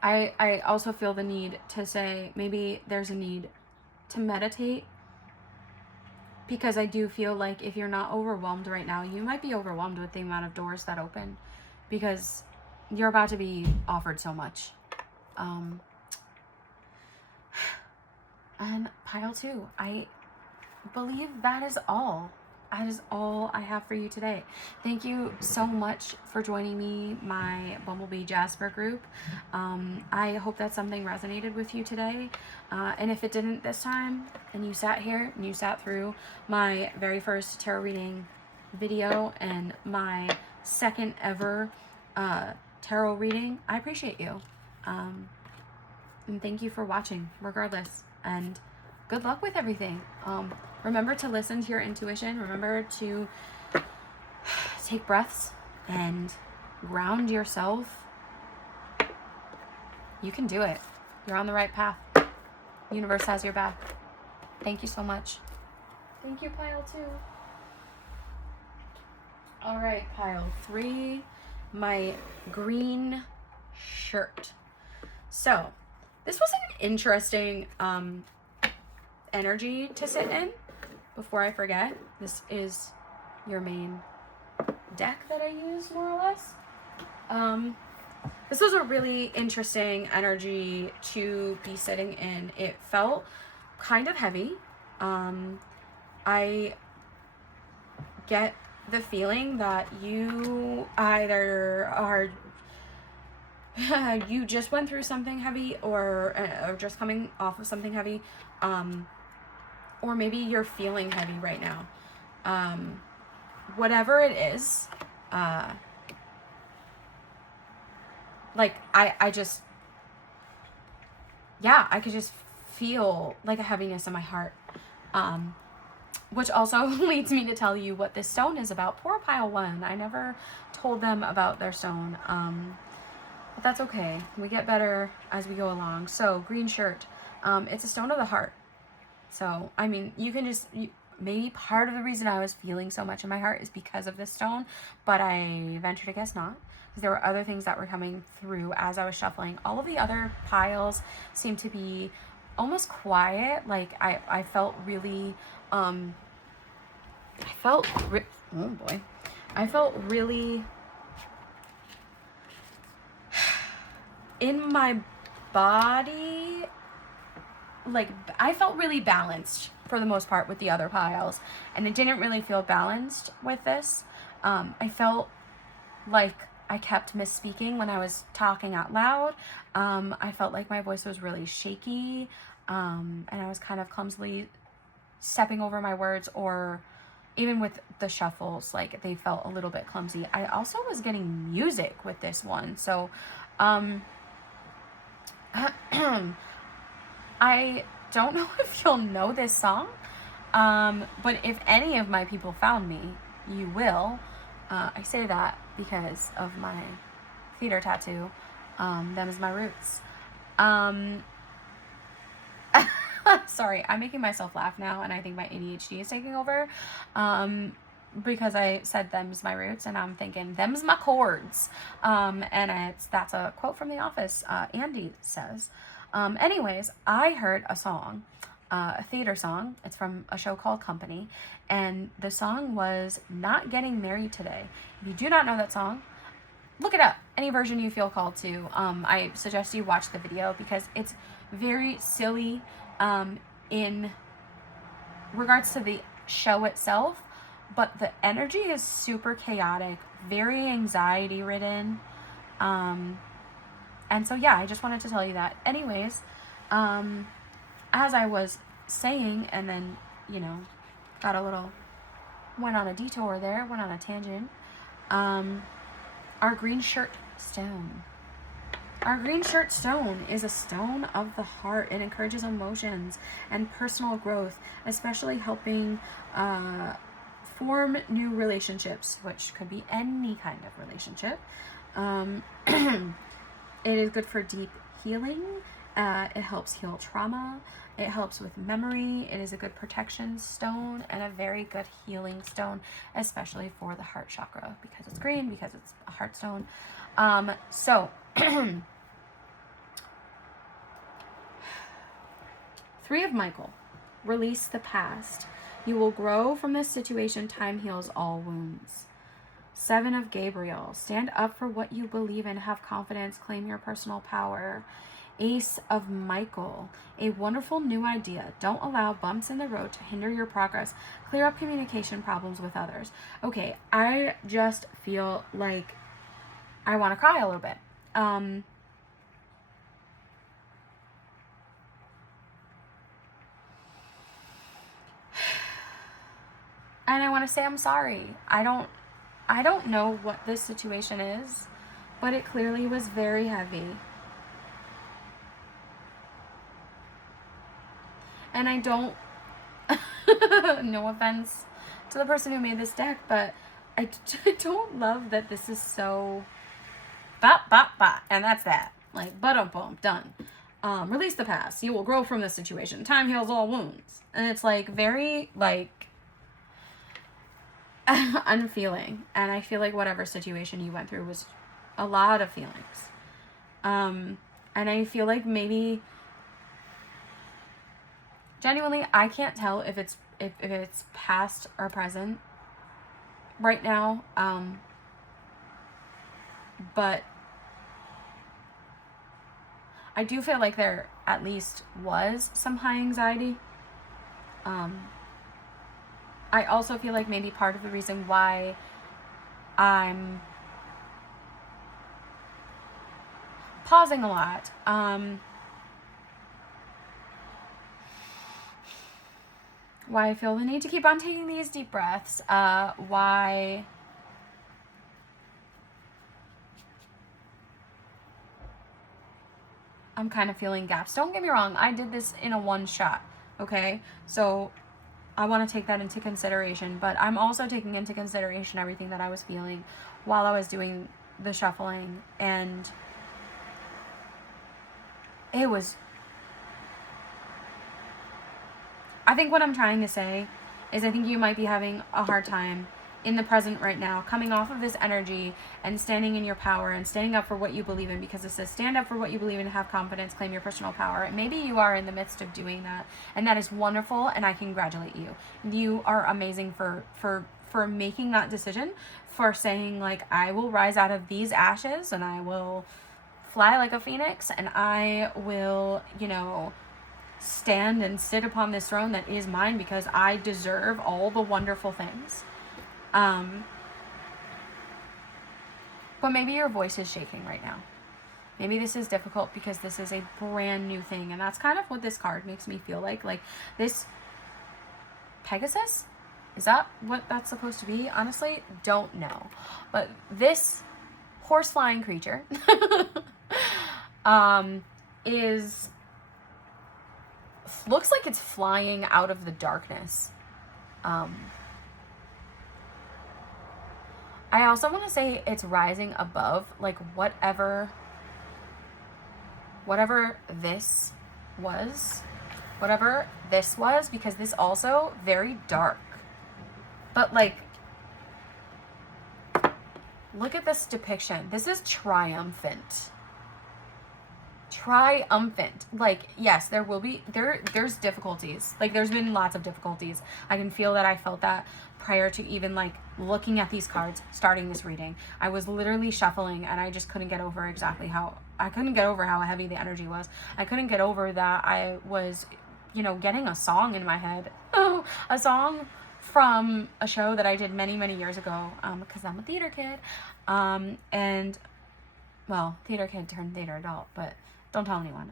I also feel the need to say maybe there's a need to meditate, because I do feel like if you're not overwhelmed right now, you might be overwhelmed with the amount of doors that open, because you're about to be offered so much. And pile 2, I believe that is all. That is all I have for you today. Thank you so much for joining me, my Bumblebee Jasper group. I hope that something resonated with you today. And if it didn't this time, and you sat here and you sat through my very first tarot reading video and my second ever tarot reading, I appreciate you. And thank you for watching, regardless. And good luck with everything. Remember to listen to your intuition. Remember to take breaths and ground yourself. You can do it. You're on the right path. The universe has your back. Thank you so much. Thank you, pile 2. All right, pile 3, my green shirt. So this was an interesting energy to sit in. Before I forget, this is your main deck that I use, more or less. This was a really interesting energy to be sitting in. It felt kind of heavy. I get the feeling that you either are you just went through something heavy, or just coming off of something heavy, or maybe you're feeling heavy right now. Whatever it is, like I just, yeah, I could just feel like a heaviness in my heart. Which also leads me to tell you what this stone is about. Poor pile 1. I never told them about their stone. But that's okay. We get better as we go along. So, green shirt. It's a stone of the heart. So, I mean, you can just, maybe part of the reason I was feeling so much in my heart is because of this stone, but I venture to guess not. Because there were other things that were coming through as I was shuffling. All of the other piles seemed to be almost quiet. Like, I felt really, oh boy. I felt really in my body, like, I felt really balanced for the most part with the other piles, and it didn't really feel balanced with this. I felt like I kept misspeaking when I was talking out loud. I felt like my voice was really shaky, and I was kind of clumsily stepping over my words, or even with the shuffles, like, they felt a little bit clumsy. I also was getting music with this one, so I don't know if you'll know this song, but if any of my people found me, you will. I say that because of my theater tattoo. Them's my roots. Sorry, I'm making myself laugh now, and I think my ADHD is taking over. Because I said them's my roots, and I'm thinking them's my chords. And that's a quote from The Office. Andy says. Anyways, I heard a song, a theater song. It's from a show called Company, and the song was Not Getting Married Today. If you do not know that song, look it up. Any version you feel called to. I suggest you watch the video because it's very silly in regards to the show itself, but the energy is super chaotic, very anxiety ridden. And so, yeah, I just wanted to tell you that. Anyways, as I was saying, and then, went on a detour there, went on a tangent, our green shirt stone. Our green shirt stone is a stone of the heart. It encourages emotions and personal growth, especially helping form new relationships, which could be any kind of relationship. It is good for deep healing. It helps heal trauma. It helps with memory. It is a good protection stone and a very good healing stone, especially for the heart chakra, because it's green, because it's a heart stone. So, Three of Michael. Release the past. You will grow from this situation. Time heals all wounds. Seven of Gabriel. Stand up for what you believe in. Have confidence. Claim your personal power. Ace of Michael. A wonderful new idea. Don't allow bumps in the road to hinder your progress. Clear up communication problems with others. Okay, I just feel like I want to cry a little bit. And I want to say I'm sorry. I don't know what this situation is, but it clearly was very heavy. And I don't, no offense to the person who made this deck, but I don't love that this is so, and that's that. Like, boom, done. Release the past. You will grow from this situation. Time heals all wounds. And it's like very, like, unfeeling. And I feel like whatever situation you went through was a lot of feelings. And I feel like maybe, genuinely, I can't tell if it's past or present right now. But I do feel like there at least was some high anxiety. I also feel like maybe part of the reason why I'm pausing a lot, why I feel the need to keep on taking these deep breaths, why I'm kind of feeling gaps. Don't get me wrong, I did this in a one shot, okay? So I want to take that into consideration, but I'm also taking into consideration everything that I was feeling while I was doing the shuffling, and it was, I think what I'm trying to say is I think you might be having a hard time in the present right now, coming off of this energy and standing in your power and standing up for what you believe in, because it says stand up for what you believe in, have confidence, claim your personal power. Maybe you are in the midst of doing that, and that is wonderful, and I congratulate you. You are amazing for making that decision, for saying, like, I will rise out of these ashes and I will fly like a phoenix, and I will, you know, stand and sit upon this throne that is mine because I deserve all the wonderful things. But maybe your voice is shaking right now. Maybe this is difficult because this is a brand new thing, and that's kind of what this card makes me feel like. Like, this Pegasus? Is that what that's supposed to be? Honestly, don't know. But this horse flying creature is, looks like it's flying out of the darkness. I also want to say it's rising above, like, whatever this was, because this also very dark. But, like, look at this depiction. This is triumphant. Like, yes, there will be, there's difficulties. Like, there's been lots of difficulties. I can feel that. I felt that prior to even, like, looking at these cards, starting this reading. I was literally shuffling, and I just couldn't get over how heavy the energy was. I couldn't get over that I was, you know, getting a song in my head. Oh, a song from a show that I did many, many years ago, because I'm a theater kid. And, well, theater kid turned theater adult, but don't tell anyone.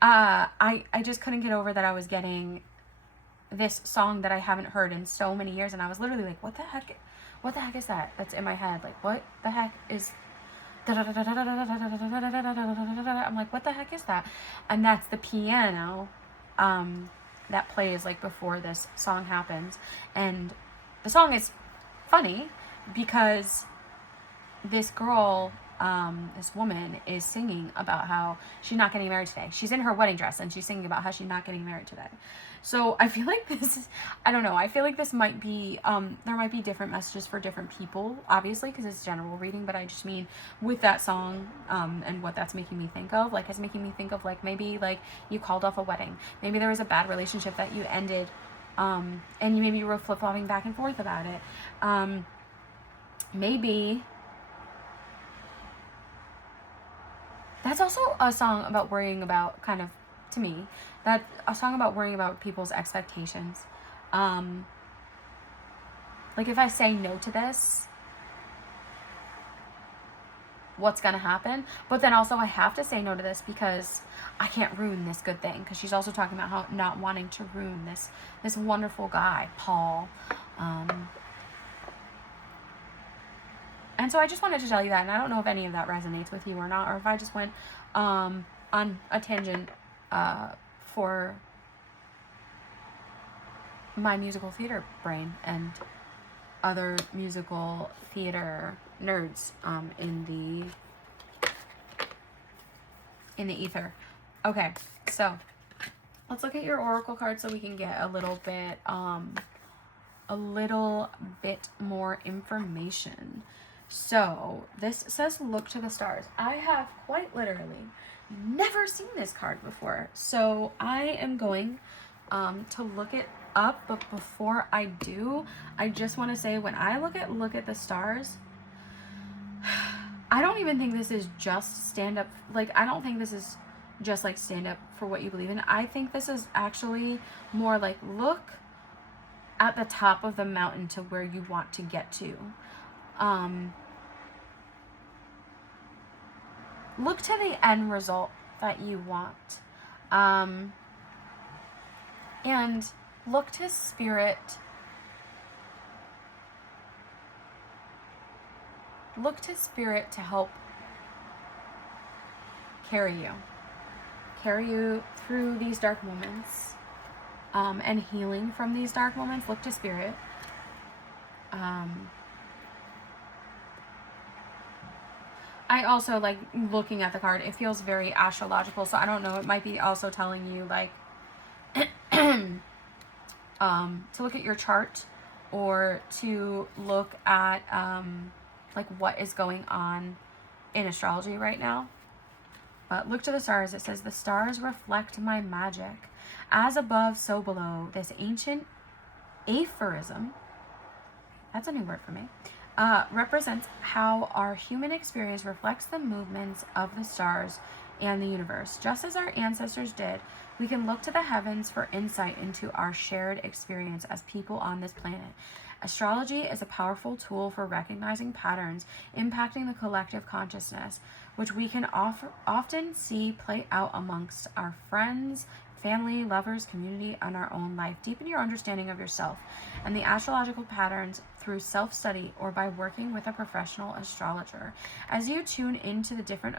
I just couldn't get over that I was getting this song that I haven't heard in so many years, and I was literally like, what the heck is that that's in my head? Like, what the heck is, I'm like, what the heck is that? And that's the piano that plays, like, before this song happens. And the song is funny because this girl, this woman is singing about how she's not getting married today. She's in her wedding dress and she's singing about how she's not getting married today. So I feel like this is, I don't know, I feel like this might be, there might be different messages for different people, obviously, because it's general reading, but I just mean with that song, and what that's making me think of, like, it's making me think of, like, maybe, like, you called off a wedding. Maybe there was a bad relationship that you ended, and you maybe were flip-flopping back and forth about it. Maybe that's also a song about worrying about, kind of, to me, that a song about worrying about people's expectations. Like, if I say no to this, what's gonna happen? But then also I have to say no to this because I can't ruin this good thing. Because she's also talking about how not wanting to ruin this wonderful guy, Paul. And so I just wanted to tell you that, and I don't know if any of that resonates with you or not, or if I just went on a tangent for my musical theater brain and other musical theater nerds in the ether. Okay, so let's look at your oracle card so we can get a little bit more information. So this says look to the stars. I have quite literally never seen this card before, so I am going to look it up. But before I do, I just want to say, when I look at the stars, I don't even think this is just stand up. Like, I don't think this is just like stand up for what you believe in. I think this is actually more like look at the top of the mountain to where you want to get to. Look to the end result that you want. And look to spirit. Look to spirit to help carry you through these dark moments, and healing from these dark moments. Look to spirit. I also like looking at the card. It feels very astrological, so I don't know. It might be also telling you like to look at your chart, or to look at like what is going on in astrology right now. Look to the stars. It says, the stars reflect my magic. As above, so below. This ancient aphorism, that's a new word for me, represents how our human experience reflects the movements of the stars and the universe. Just as our ancestors did, we can look to the heavens for insight into our shared experience as people on this planet. Astrology is a powerful tool for recognizing patterns impacting the collective consciousness, which we can often see play out amongst our friends, family, lovers, community, and our own life. Deepen your understanding of yourself and the astrological patterns through self-study or by working with a professional astrologer. As you tune into the different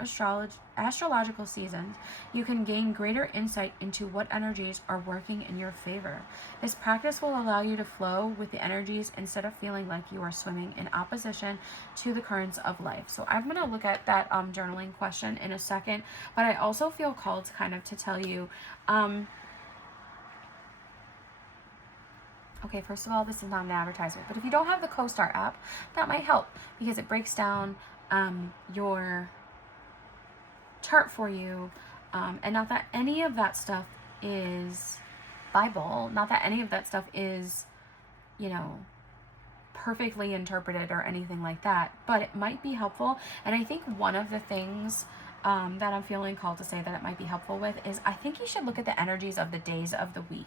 astrological seasons, you can gain greater insight into what energies are working in your favor. This practice will allow you to flow with the energies instead of feeling like you are swimming in opposition to the currents of life. So I'm going to look at that journaling question in a second, but I also feel called to kind of to tell you, okay, first of all, this is not an advertisement, but if you don't have the CoStar app, that might help, because it breaks down your chart for you, and not that any of that stuff is Bible, not that any of that stuff is, you know, perfectly interpreted or anything like that, but it might be helpful. And I think one of the things that I'm feeling called to say that it might be helpful with is, I think you should look at the energies of the days of the week.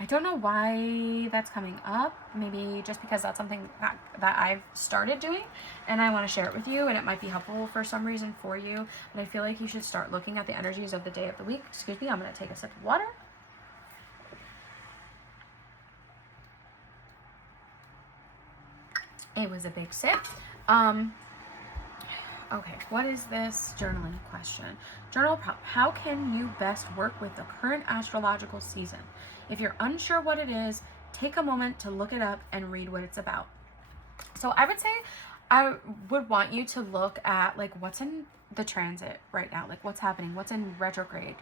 I don't know why that's coming up. Maybe just because that's something that I've started doing and I want to share it with you, and it might be helpful for some reason for you. But I feel like you should start looking at the energies of the day of the week. Excuse me, I'm going to take a sip of water. It was a big sip. Okay, what is this journaling question? Journal prompt. How can you best work with the current astrological season? If you're unsure what it is, take a moment to look it up and read what it's about. So I would say I would want you to look at like what's in the transit right now, like what's happening, what's in retrograde.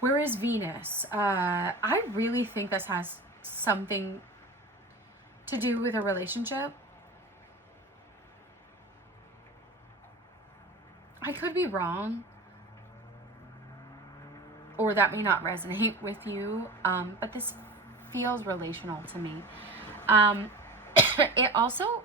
Where is Venus? I really think this has something to do with a relationship. I could be wrong, or that may not resonate with you, but this feels relational to me. It also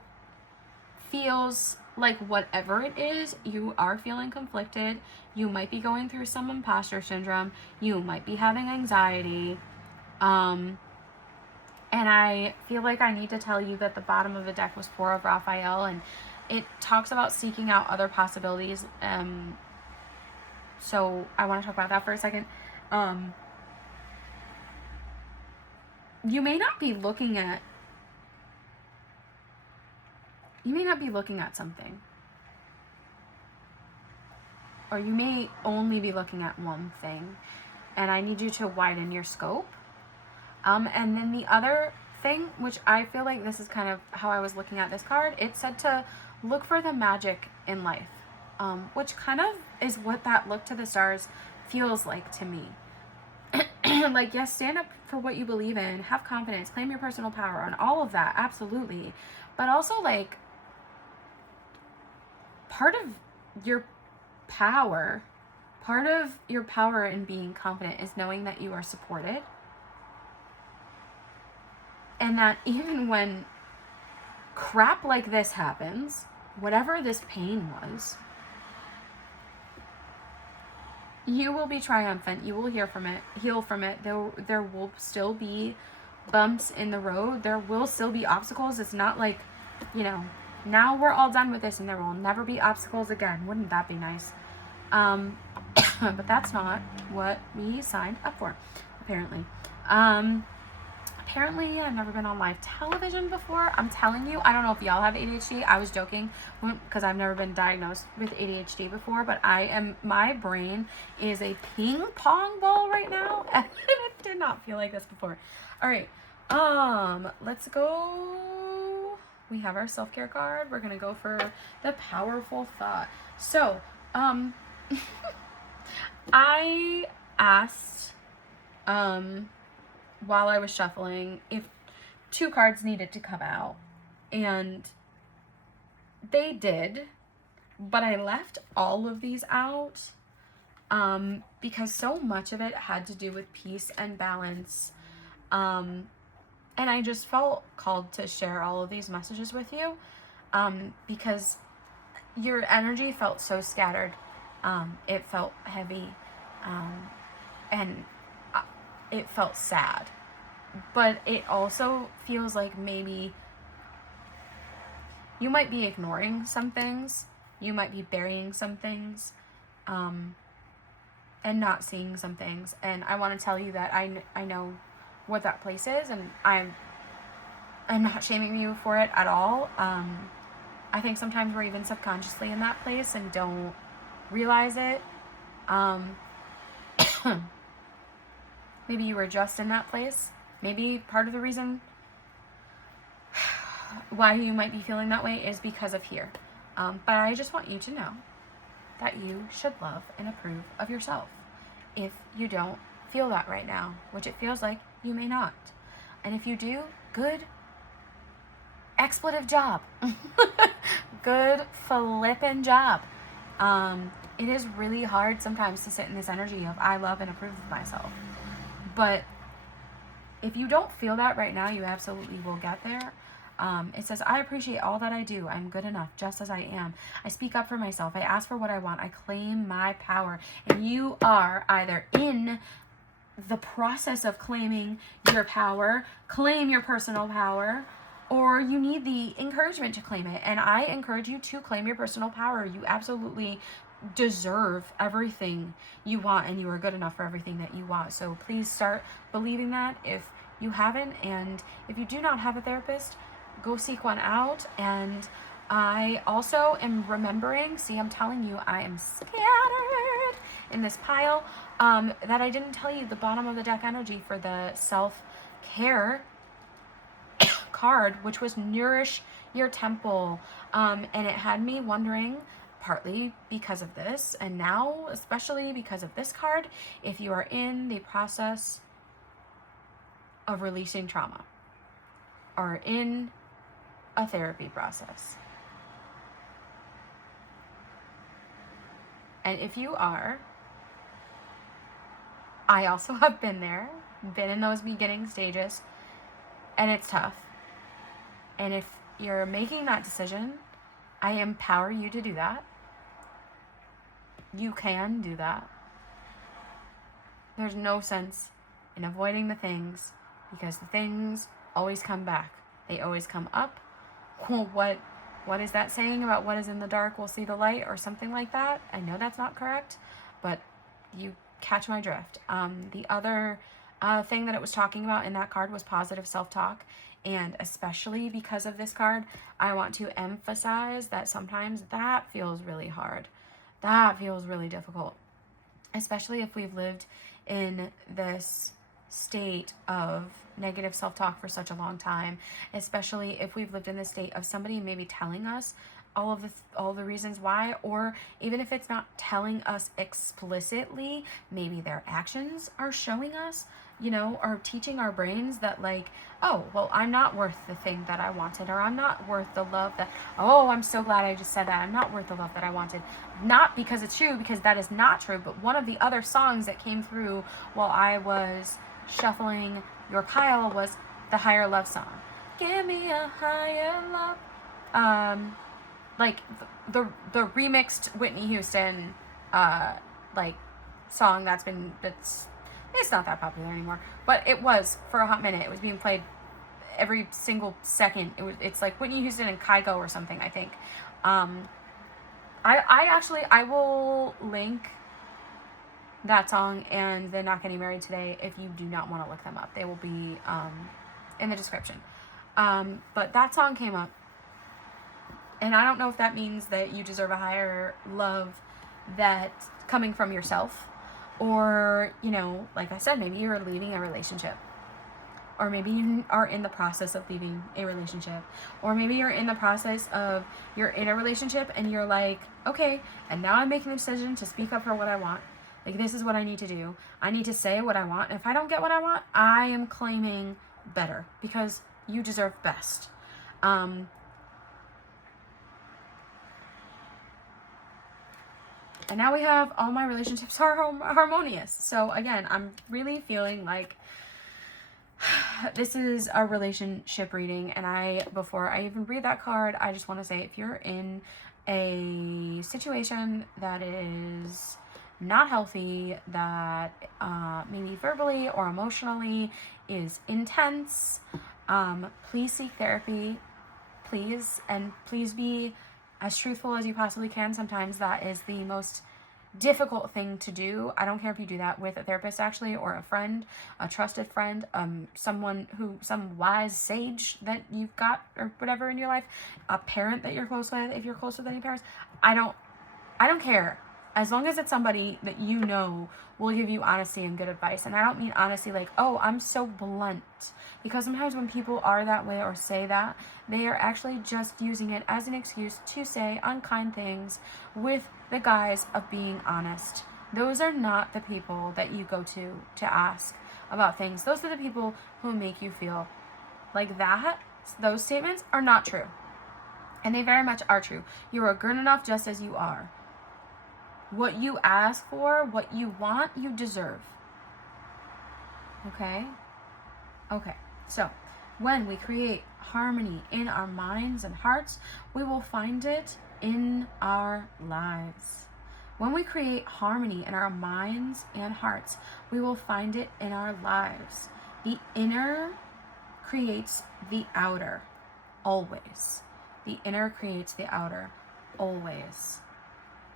feels like whatever it is, you are feeling conflicted. You might be going through some imposter syndrome. You might be having anxiety. And I feel like I need to tell you that the bottom of the deck was 4 of Raphael, and it talks about seeking out other possibilities. So I want to talk about that for a second. You may not be looking at something, or you may only be looking at one thing, and I need you to widen your scope. And then the other thing, which I feel like this is kind of how I was looking at this card, it said to look for the magic in life, which kind of is what that look to the stars feels like to me. Like, yes, stand up for what you believe in, have confidence, claim your personal power, and all of that, absolutely. But also, like, part of your power in being confident is knowing that you are supported. And that even when crap like this happens, whatever this pain was, You will be triumphant. You will heal from it. There will still be bumps in the road. There will still be obstacles. It's not like, now we're all done with this and there will never be obstacles again. Wouldn't that be nice? But that's not what we signed up for, apparently. Apparently, I've never been on live television before. I'm telling you, I don't know if y'all have ADHD. I was joking because I've never been diagnosed with ADHD before, but my brain is a ping pong ball right now, and it did not feel like this before. All right, let's go. We have our self-care card. We're gonna go for the powerful thought. So, I asked, while I was shuffling, if 2 cards needed to come out, and they did, but I left all of these out because so much of it had to do with peace and balance, and I just felt called to share all of these messages with you because your energy felt so scattered. It felt heavy, and it felt sad, but it also feels like maybe you might be ignoring some things, you might be burying some things, and not seeing some things. And I want to tell you that I know what that place is, and I'm not shaming you for it at all. I think sometimes we're even subconsciously in that place and don't realize it. Maybe you were just in that place. Maybe part of the reason why you might be feeling that way is because of here. But I just want you to know that you should love and approve of yourself. If you don't feel that right now, which it feels like you may not. And if you do, good expletive job. Good flippin' job. It is really hard sometimes to sit in this energy of I love and approve of myself. But if you don't feel that right now, you absolutely will get there. It says, I appreciate all that I do. I'm good enough just as I am. I speak up for myself. I ask for what I want. I claim my power. And you are either in the process of claiming your power, claim your personal power, or you need the encouragement to claim it. And I encourage you to claim your personal power. You absolutely deserve everything you want, and you are good enough for everything that you want. So please start believing that if you haven't. And if you do not have a therapist, go seek one out. And I also am remembering, see, I'm telling you, I am scattered in this pile, that I didn't tell you the bottom of the deck energy for the self-care card, which was nourish your temple. And it had me wondering, partly because of this, and now especially because of this card, if you are in the process of releasing trauma or in a therapy process. And if you are, I also have been there, been in those beginning stages, and it's tough. And if you're making that decision, I empower you to do that. You can do that. There's no sense in avoiding the things, because the things always come back. They always come up. What is that saying about what is in the dark will see the light, or something like that? I know that's not correct, but you catch my drift. The other thing that it was talking about in that card was positive self-talk. And especially because of this card, I want to emphasize that sometimes that feels really hard. That feels really difficult, especially if we've lived in this state of negative self-talk for such a long time, especially if we've lived in the state of somebody maybe telling us all the reasons why, or even if it's not telling us explicitly, maybe their actions are showing us, are teaching our brains that, like, oh, well, I'm not worth the thing that I wanted, or I'm not worth the love that, oh, I'm so glad I just said that, I'm not worth the love that I wanted. Not because it's true, because that is not true, but one of the other songs that came through while I was shuffling your pile was the Higher Love song. Give me a higher love. Like the remixed Whitney Houston, like song that's it's not that popular anymore, but it was for a hot minute. It was being played every single second. It's like Whitney Houston and Kygo or something, I think. I will link that song and the Not Getting Married Today if you do not want to look them up. They will be in the description. But that song came up, and I don't know if that means that you deserve a higher love that's coming from yourself, or, you know, like I said, maybe you're leaving a relationship, or maybe you are in the process of leaving a relationship, or maybe you're in the process of, you're in a relationship and you're like, okay, and now I'm making the decision to speak up for what I want. Like, this is what I need to do. I need to say what I want. And if I don't get what I want, I am claiming better, because you deserve best. And now we have all my relationships are harmonious. So again, I'm really feeling like this is a relationship reading. And before I even read that card, I just want to say, if you're in a situation that is not healthy, that maybe verbally or emotionally is intense, please seek therapy, please. And please be as truthful as you possibly can. Sometimes that is the most difficult thing to do. I don't care if you do that with a therapist, actually, or a friend, a trusted friend, some wise sage that you've got or whatever in your life, a parent that you're close with, if you're close with any parents. I don't care. As long as it's somebody that you know will give you honesty and good advice. And I don't mean honesty like, oh, I'm so blunt. Because sometimes when people are that way or say that, they are actually just using it as an excuse to say unkind things with the guise of being honest. Those are not the people that you go to ask about things. Those are the people who make you feel like that. Those statements are not true. And they very much are true. You are good enough just as you are. What you ask for, what you want, you deserve. Okay? Okay. So, when we create harmony in our minds and hearts, we will find it in our lives. When we create harmony in our minds and hearts, we will find it in our lives. The inner creates the outer, always. The inner creates the outer, always.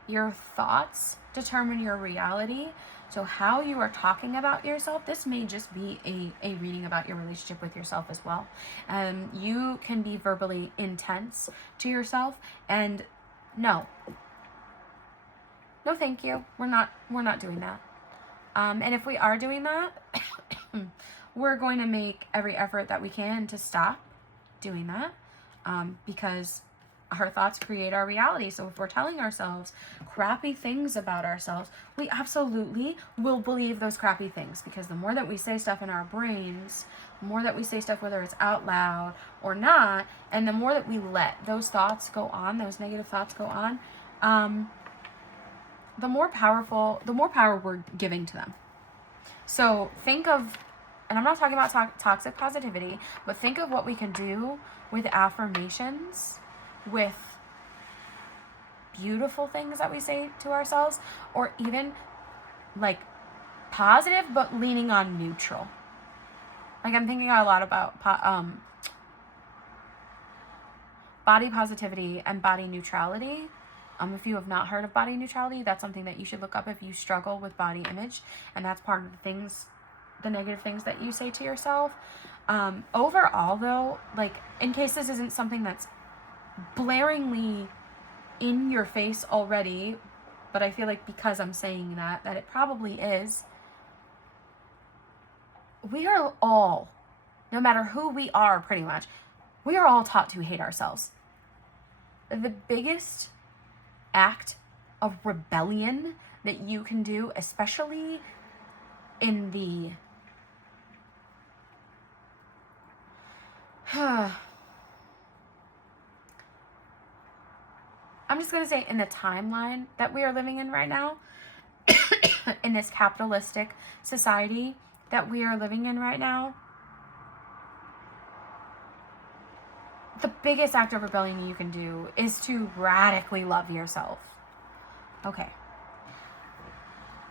Your thoughts determine your reality. So how you are talking about yourself, this may just be a reading about your relationship with yourself as well. You can be verbally intense to yourself, and no thank you. We're not doing that. And if we are doing that, we're going to make every effort that we can to stop doing that, because our thoughts create our reality. So if we're telling ourselves crappy things about ourselves, we absolutely will believe those crappy things, because the more that we say stuff in our brains, the more that we say stuff, whether it's out loud or not, and the more that we let those thoughts go on, those negative thoughts go on, the more power we're giving to them. So think of, and I'm not talking about toxic positivity, but think of what we can do with affirmations, with beautiful things that we say to ourselves, or even like positive but leaning on neutral. Like, I'm thinking a lot about body positivity and body neutrality. If you have not heard of body neutrality, that's something that you should look up if you struggle with body image, and that's part of the negative things that you say to yourself. Overall though, like, in case this isn't something that's blaringly in your face already, but I feel like because I'm saying that it probably is, we are all, no matter who we are, pretty much, we are all taught to hate ourselves. The biggest act of rebellion that you can do, especially in the I'm just going to say, in the timeline that we are living in right now, in this capitalistic society that we are living in right now, the biggest act of rebellion you can do is to radically love yourself. Okay.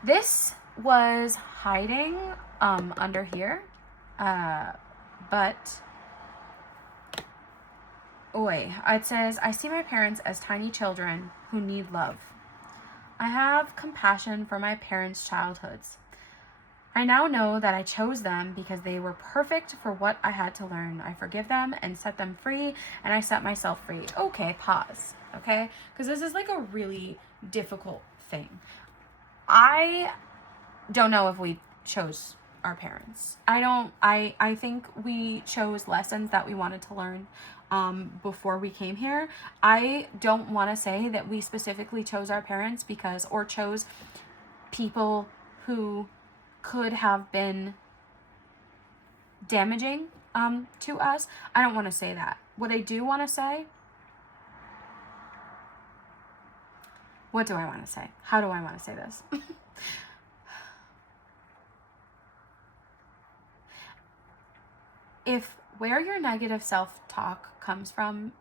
This was hiding under here, but it says, I see my parents as tiny children who need love. I have compassion for my parents' childhoods. I now know that I chose them because they were perfect for what I had to learn. I forgive them and set them free, and I set myself free. Okay, pause, okay? Because this is like a really difficult thing. I don't know if we chose our parents. I think we chose lessons that we wanted to learn before we came here. I don't want to say that we specifically chose our parents or chose people who could have been damaging to us. I don't want to say that. What I do want to say, what do I want to say? How do I want to say this? If where your negative self-talk comes from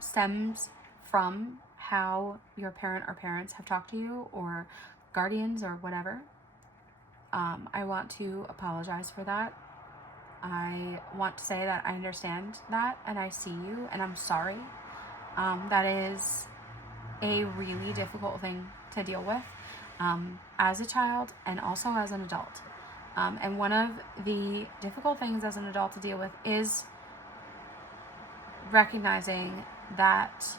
stems from how your parent or parents have talked to you, or guardians or whatever, I want to apologize for that. I want to say that I understand that and I see you and I'm sorry. That is a really difficult thing to deal with as a child and also as an adult. And one of the difficult things as an adult to deal with is recognizing that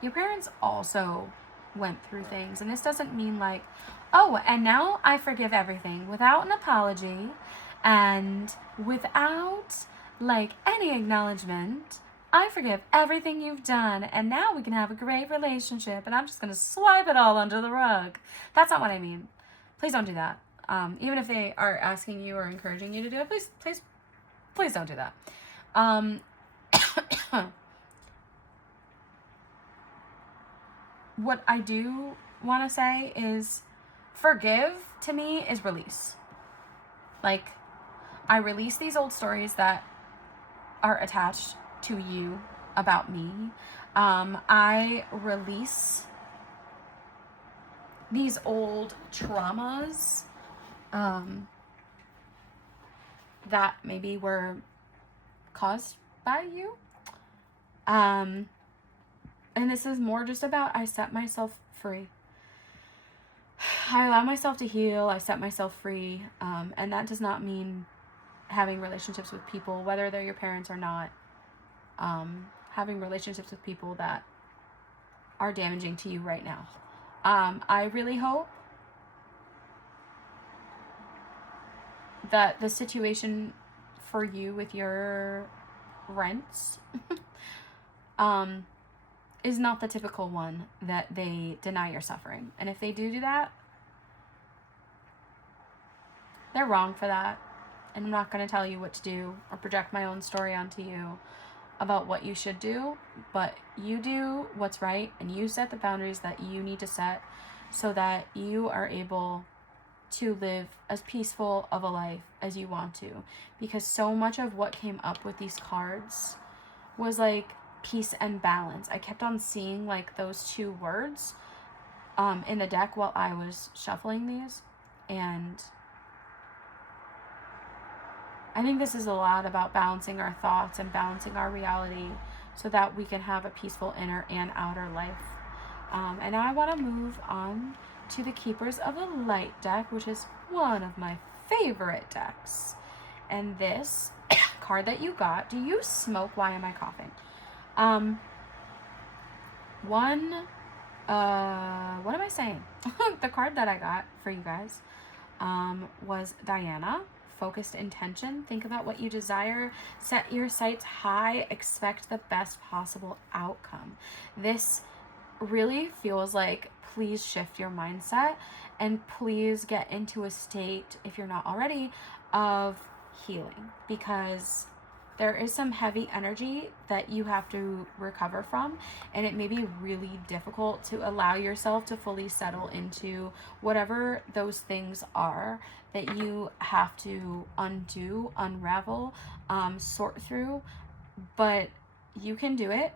your parents also went through things. And this doesn't mean like, oh, and now I forgive everything without an apology and without like any acknowledgement. I forgive everything you've done and now we can have a great relationship and I'm just going to swipe it all under the rug. That's not what I mean. Please don't do that. Even if they are asking you or encouraging you to do it, please don't do that. What I do want to say is forgive to me is release. Like, I release these old stories that are attached to you about me. I release these old traumas that maybe were caused by you. And this is more just about I set myself free. I allow myself to heal. I set myself free. And that does not mean having relationships with people, whether they're your parents or not. Having relationships with people that are damaging to you right now. I really hope that the situation for you with your rents is not the typical one that they deny your suffering. And if they do that, they're wrong for that. And I'm not going to tell you what to do or project my own story onto you about what you should do, but you do what's right and you set the boundaries that you need to set so that you are able to live as peaceful of a life as you want to. Because so much of what came up with these cards was like peace and balance. I kept on seeing like those two words in the deck while I was shuffling these, and I think this is a lot about balancing our thoughts and balancing our reality so that we can have a peaceful inner and outer life. And now I want to move on to the Keepers of the Light deck, which is one of my favorite decks. And this card that you got, do you smoke? Why am I coughing? What am I saying? The card that I got for you guys was Diana. Focused intention. Think about what you desire. Set your sights high. Expect the best possible outcome. This really feels like please shift your mindset and please get into a state, if you're not already, of healing, because there is some heavy energy that you have to recover from, and it may be really difficult to allow yourself to fully settle into whatever those things are that you have to undo, unravel, sort through, but you can do it.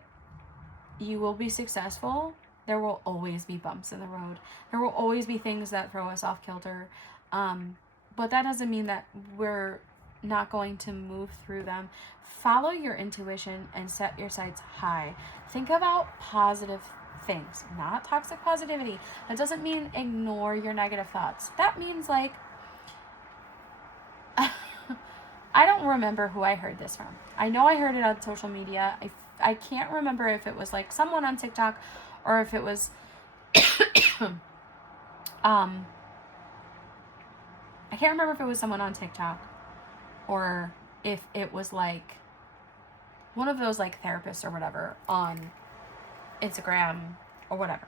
You will be successful. There will always be bumps in the road. There will always be things that throw us off kilter. But that doesn't mean that we're not going to move through them. Follow your intuition and set your sights high. Think about positive things, not toxic positivity. That doesn't mean ignore your negative thoughts. That means like, I don't remember who I heard this from. I know I heard it on social media. I can't remember if it was like someone on TikTok or if it was I can't remember if it was someone on TikTok or if it was like one of those like therapists or whatever on Instagram or whatever.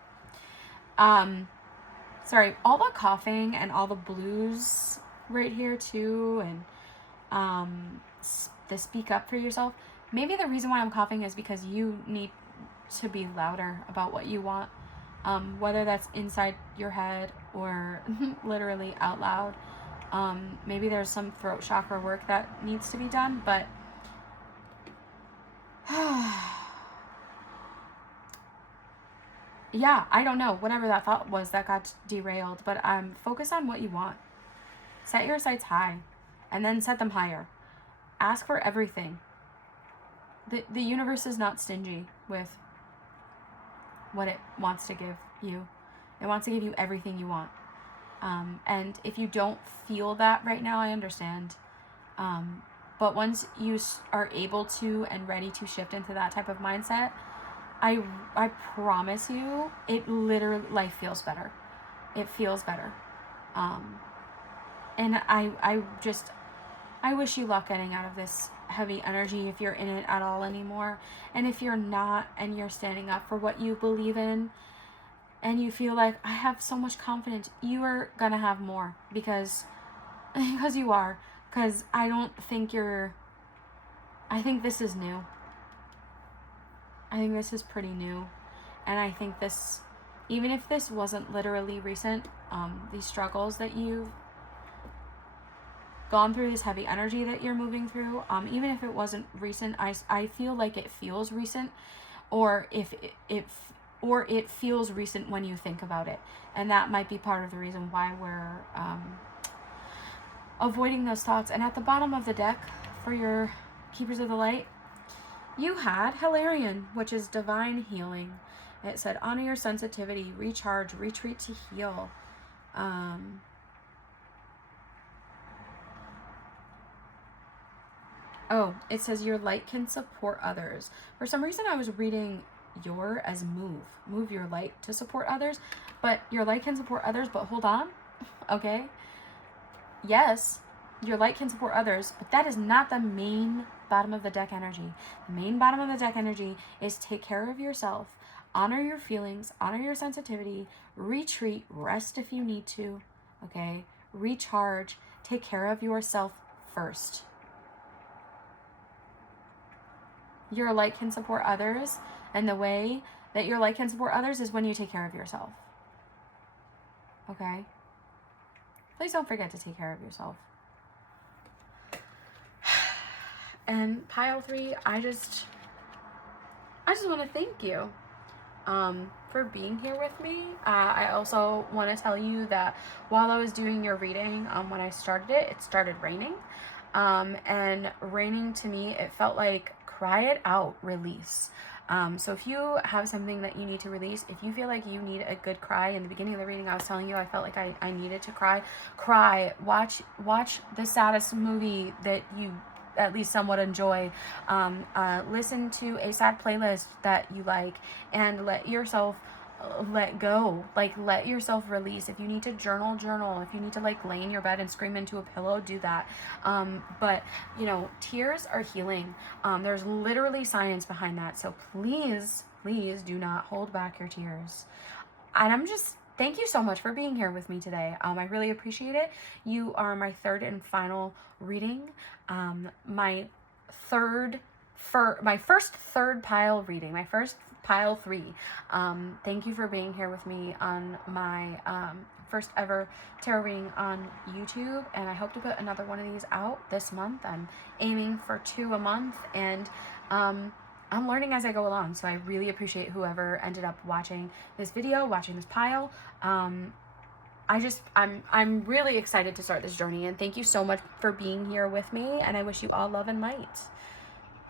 Sorry, all the coughing and all the blues right here too, and the speak up for yourself. Maybe the reason why I'm coughing is because you need to be louder about what you want, whether that's inside your head or literally out loud. Maybe there's some throat chakra work that needs to be done, but yeah, I don't know. Whatever that thought was that got derailed, but focus on what you want. Set your sights high, and then set them higher. Ask for everything. The universe is not stingy with what it wants to give you. It wants to give you everything you want. And if you don't feel that right now, I understand. But once you are able to and ready to shift into that type of mindset, I promise you, it literally, life feels better. It feels better. And I wish you luck getting out of this heavy energy if you're in it at all anymore. And if you're not, and you're standing up for what you believe in, and you feel like, I have so much confidence, you are gonna have more, because you are. Because I think this is new. I think this is pretty new. And I think this, even if this wasn't literally recent, these struggles that you've gone through, this heavy energy that you're moving through, even if it wasn't recent, I feel like it feels recent, or it feels recent when you think about it. And that might be part of the reason why we're avoiding those thoughts. And at the bottom of the deck for your Keepers of the Light, you had Hilarion, which is divine healing. It said, honor your sensitivity, recharge, retreat to heal. Oh, it says your light can support others. For some reason, I was reading your as move your light to support others, but your light can support others, but hold on. Okay. Yes, your light can support others, but that is not the main bottom of the deck energy. The main bottom of the deck energy is take care of yourself, honor your feelings, honor your sensitivity, retreat, rest if you need to, okay? Recharge, take care of yourself first. Your light can support others, and the way that your light can support others is when you take care of yourself. Okay? Please don't forget to take care of yourself. And pile 3, I just want to thank you for being here with me. I also want to tell you that while I was doing your reading, when I started it started raining. And raining to me, it felt like cry it out, release. So if you have something that you need to release, if you feel like you need a good cry, in the beginning of the reading I was telling you I felt like I needed to cry, watch the saddest movie that you at least somewhat enjoy, listen to a sad playlist that you like, and let yourself let go, like let yourself release. If you need to journal, if you need to like lay in your bed and scream into a pillow, do that. But you know, tears are healing. There's literally science behind that, so please do not hold back your tears. And thank you so much for being here with me today. I really appreciate it. You are my third and final reading. My first third pile reading, my first pile 3. Thank you for being here with me on my first ever tarot reading on YouTube, and I hope to put another one of these out this month. I'm aiming for 2 a month, and I'm learning as I go along, so I really appreciate whoever ended up watching this video, watching this pile. I'm really excited to start this journey, and thank you so much for being here with me, and I wish you all love and light.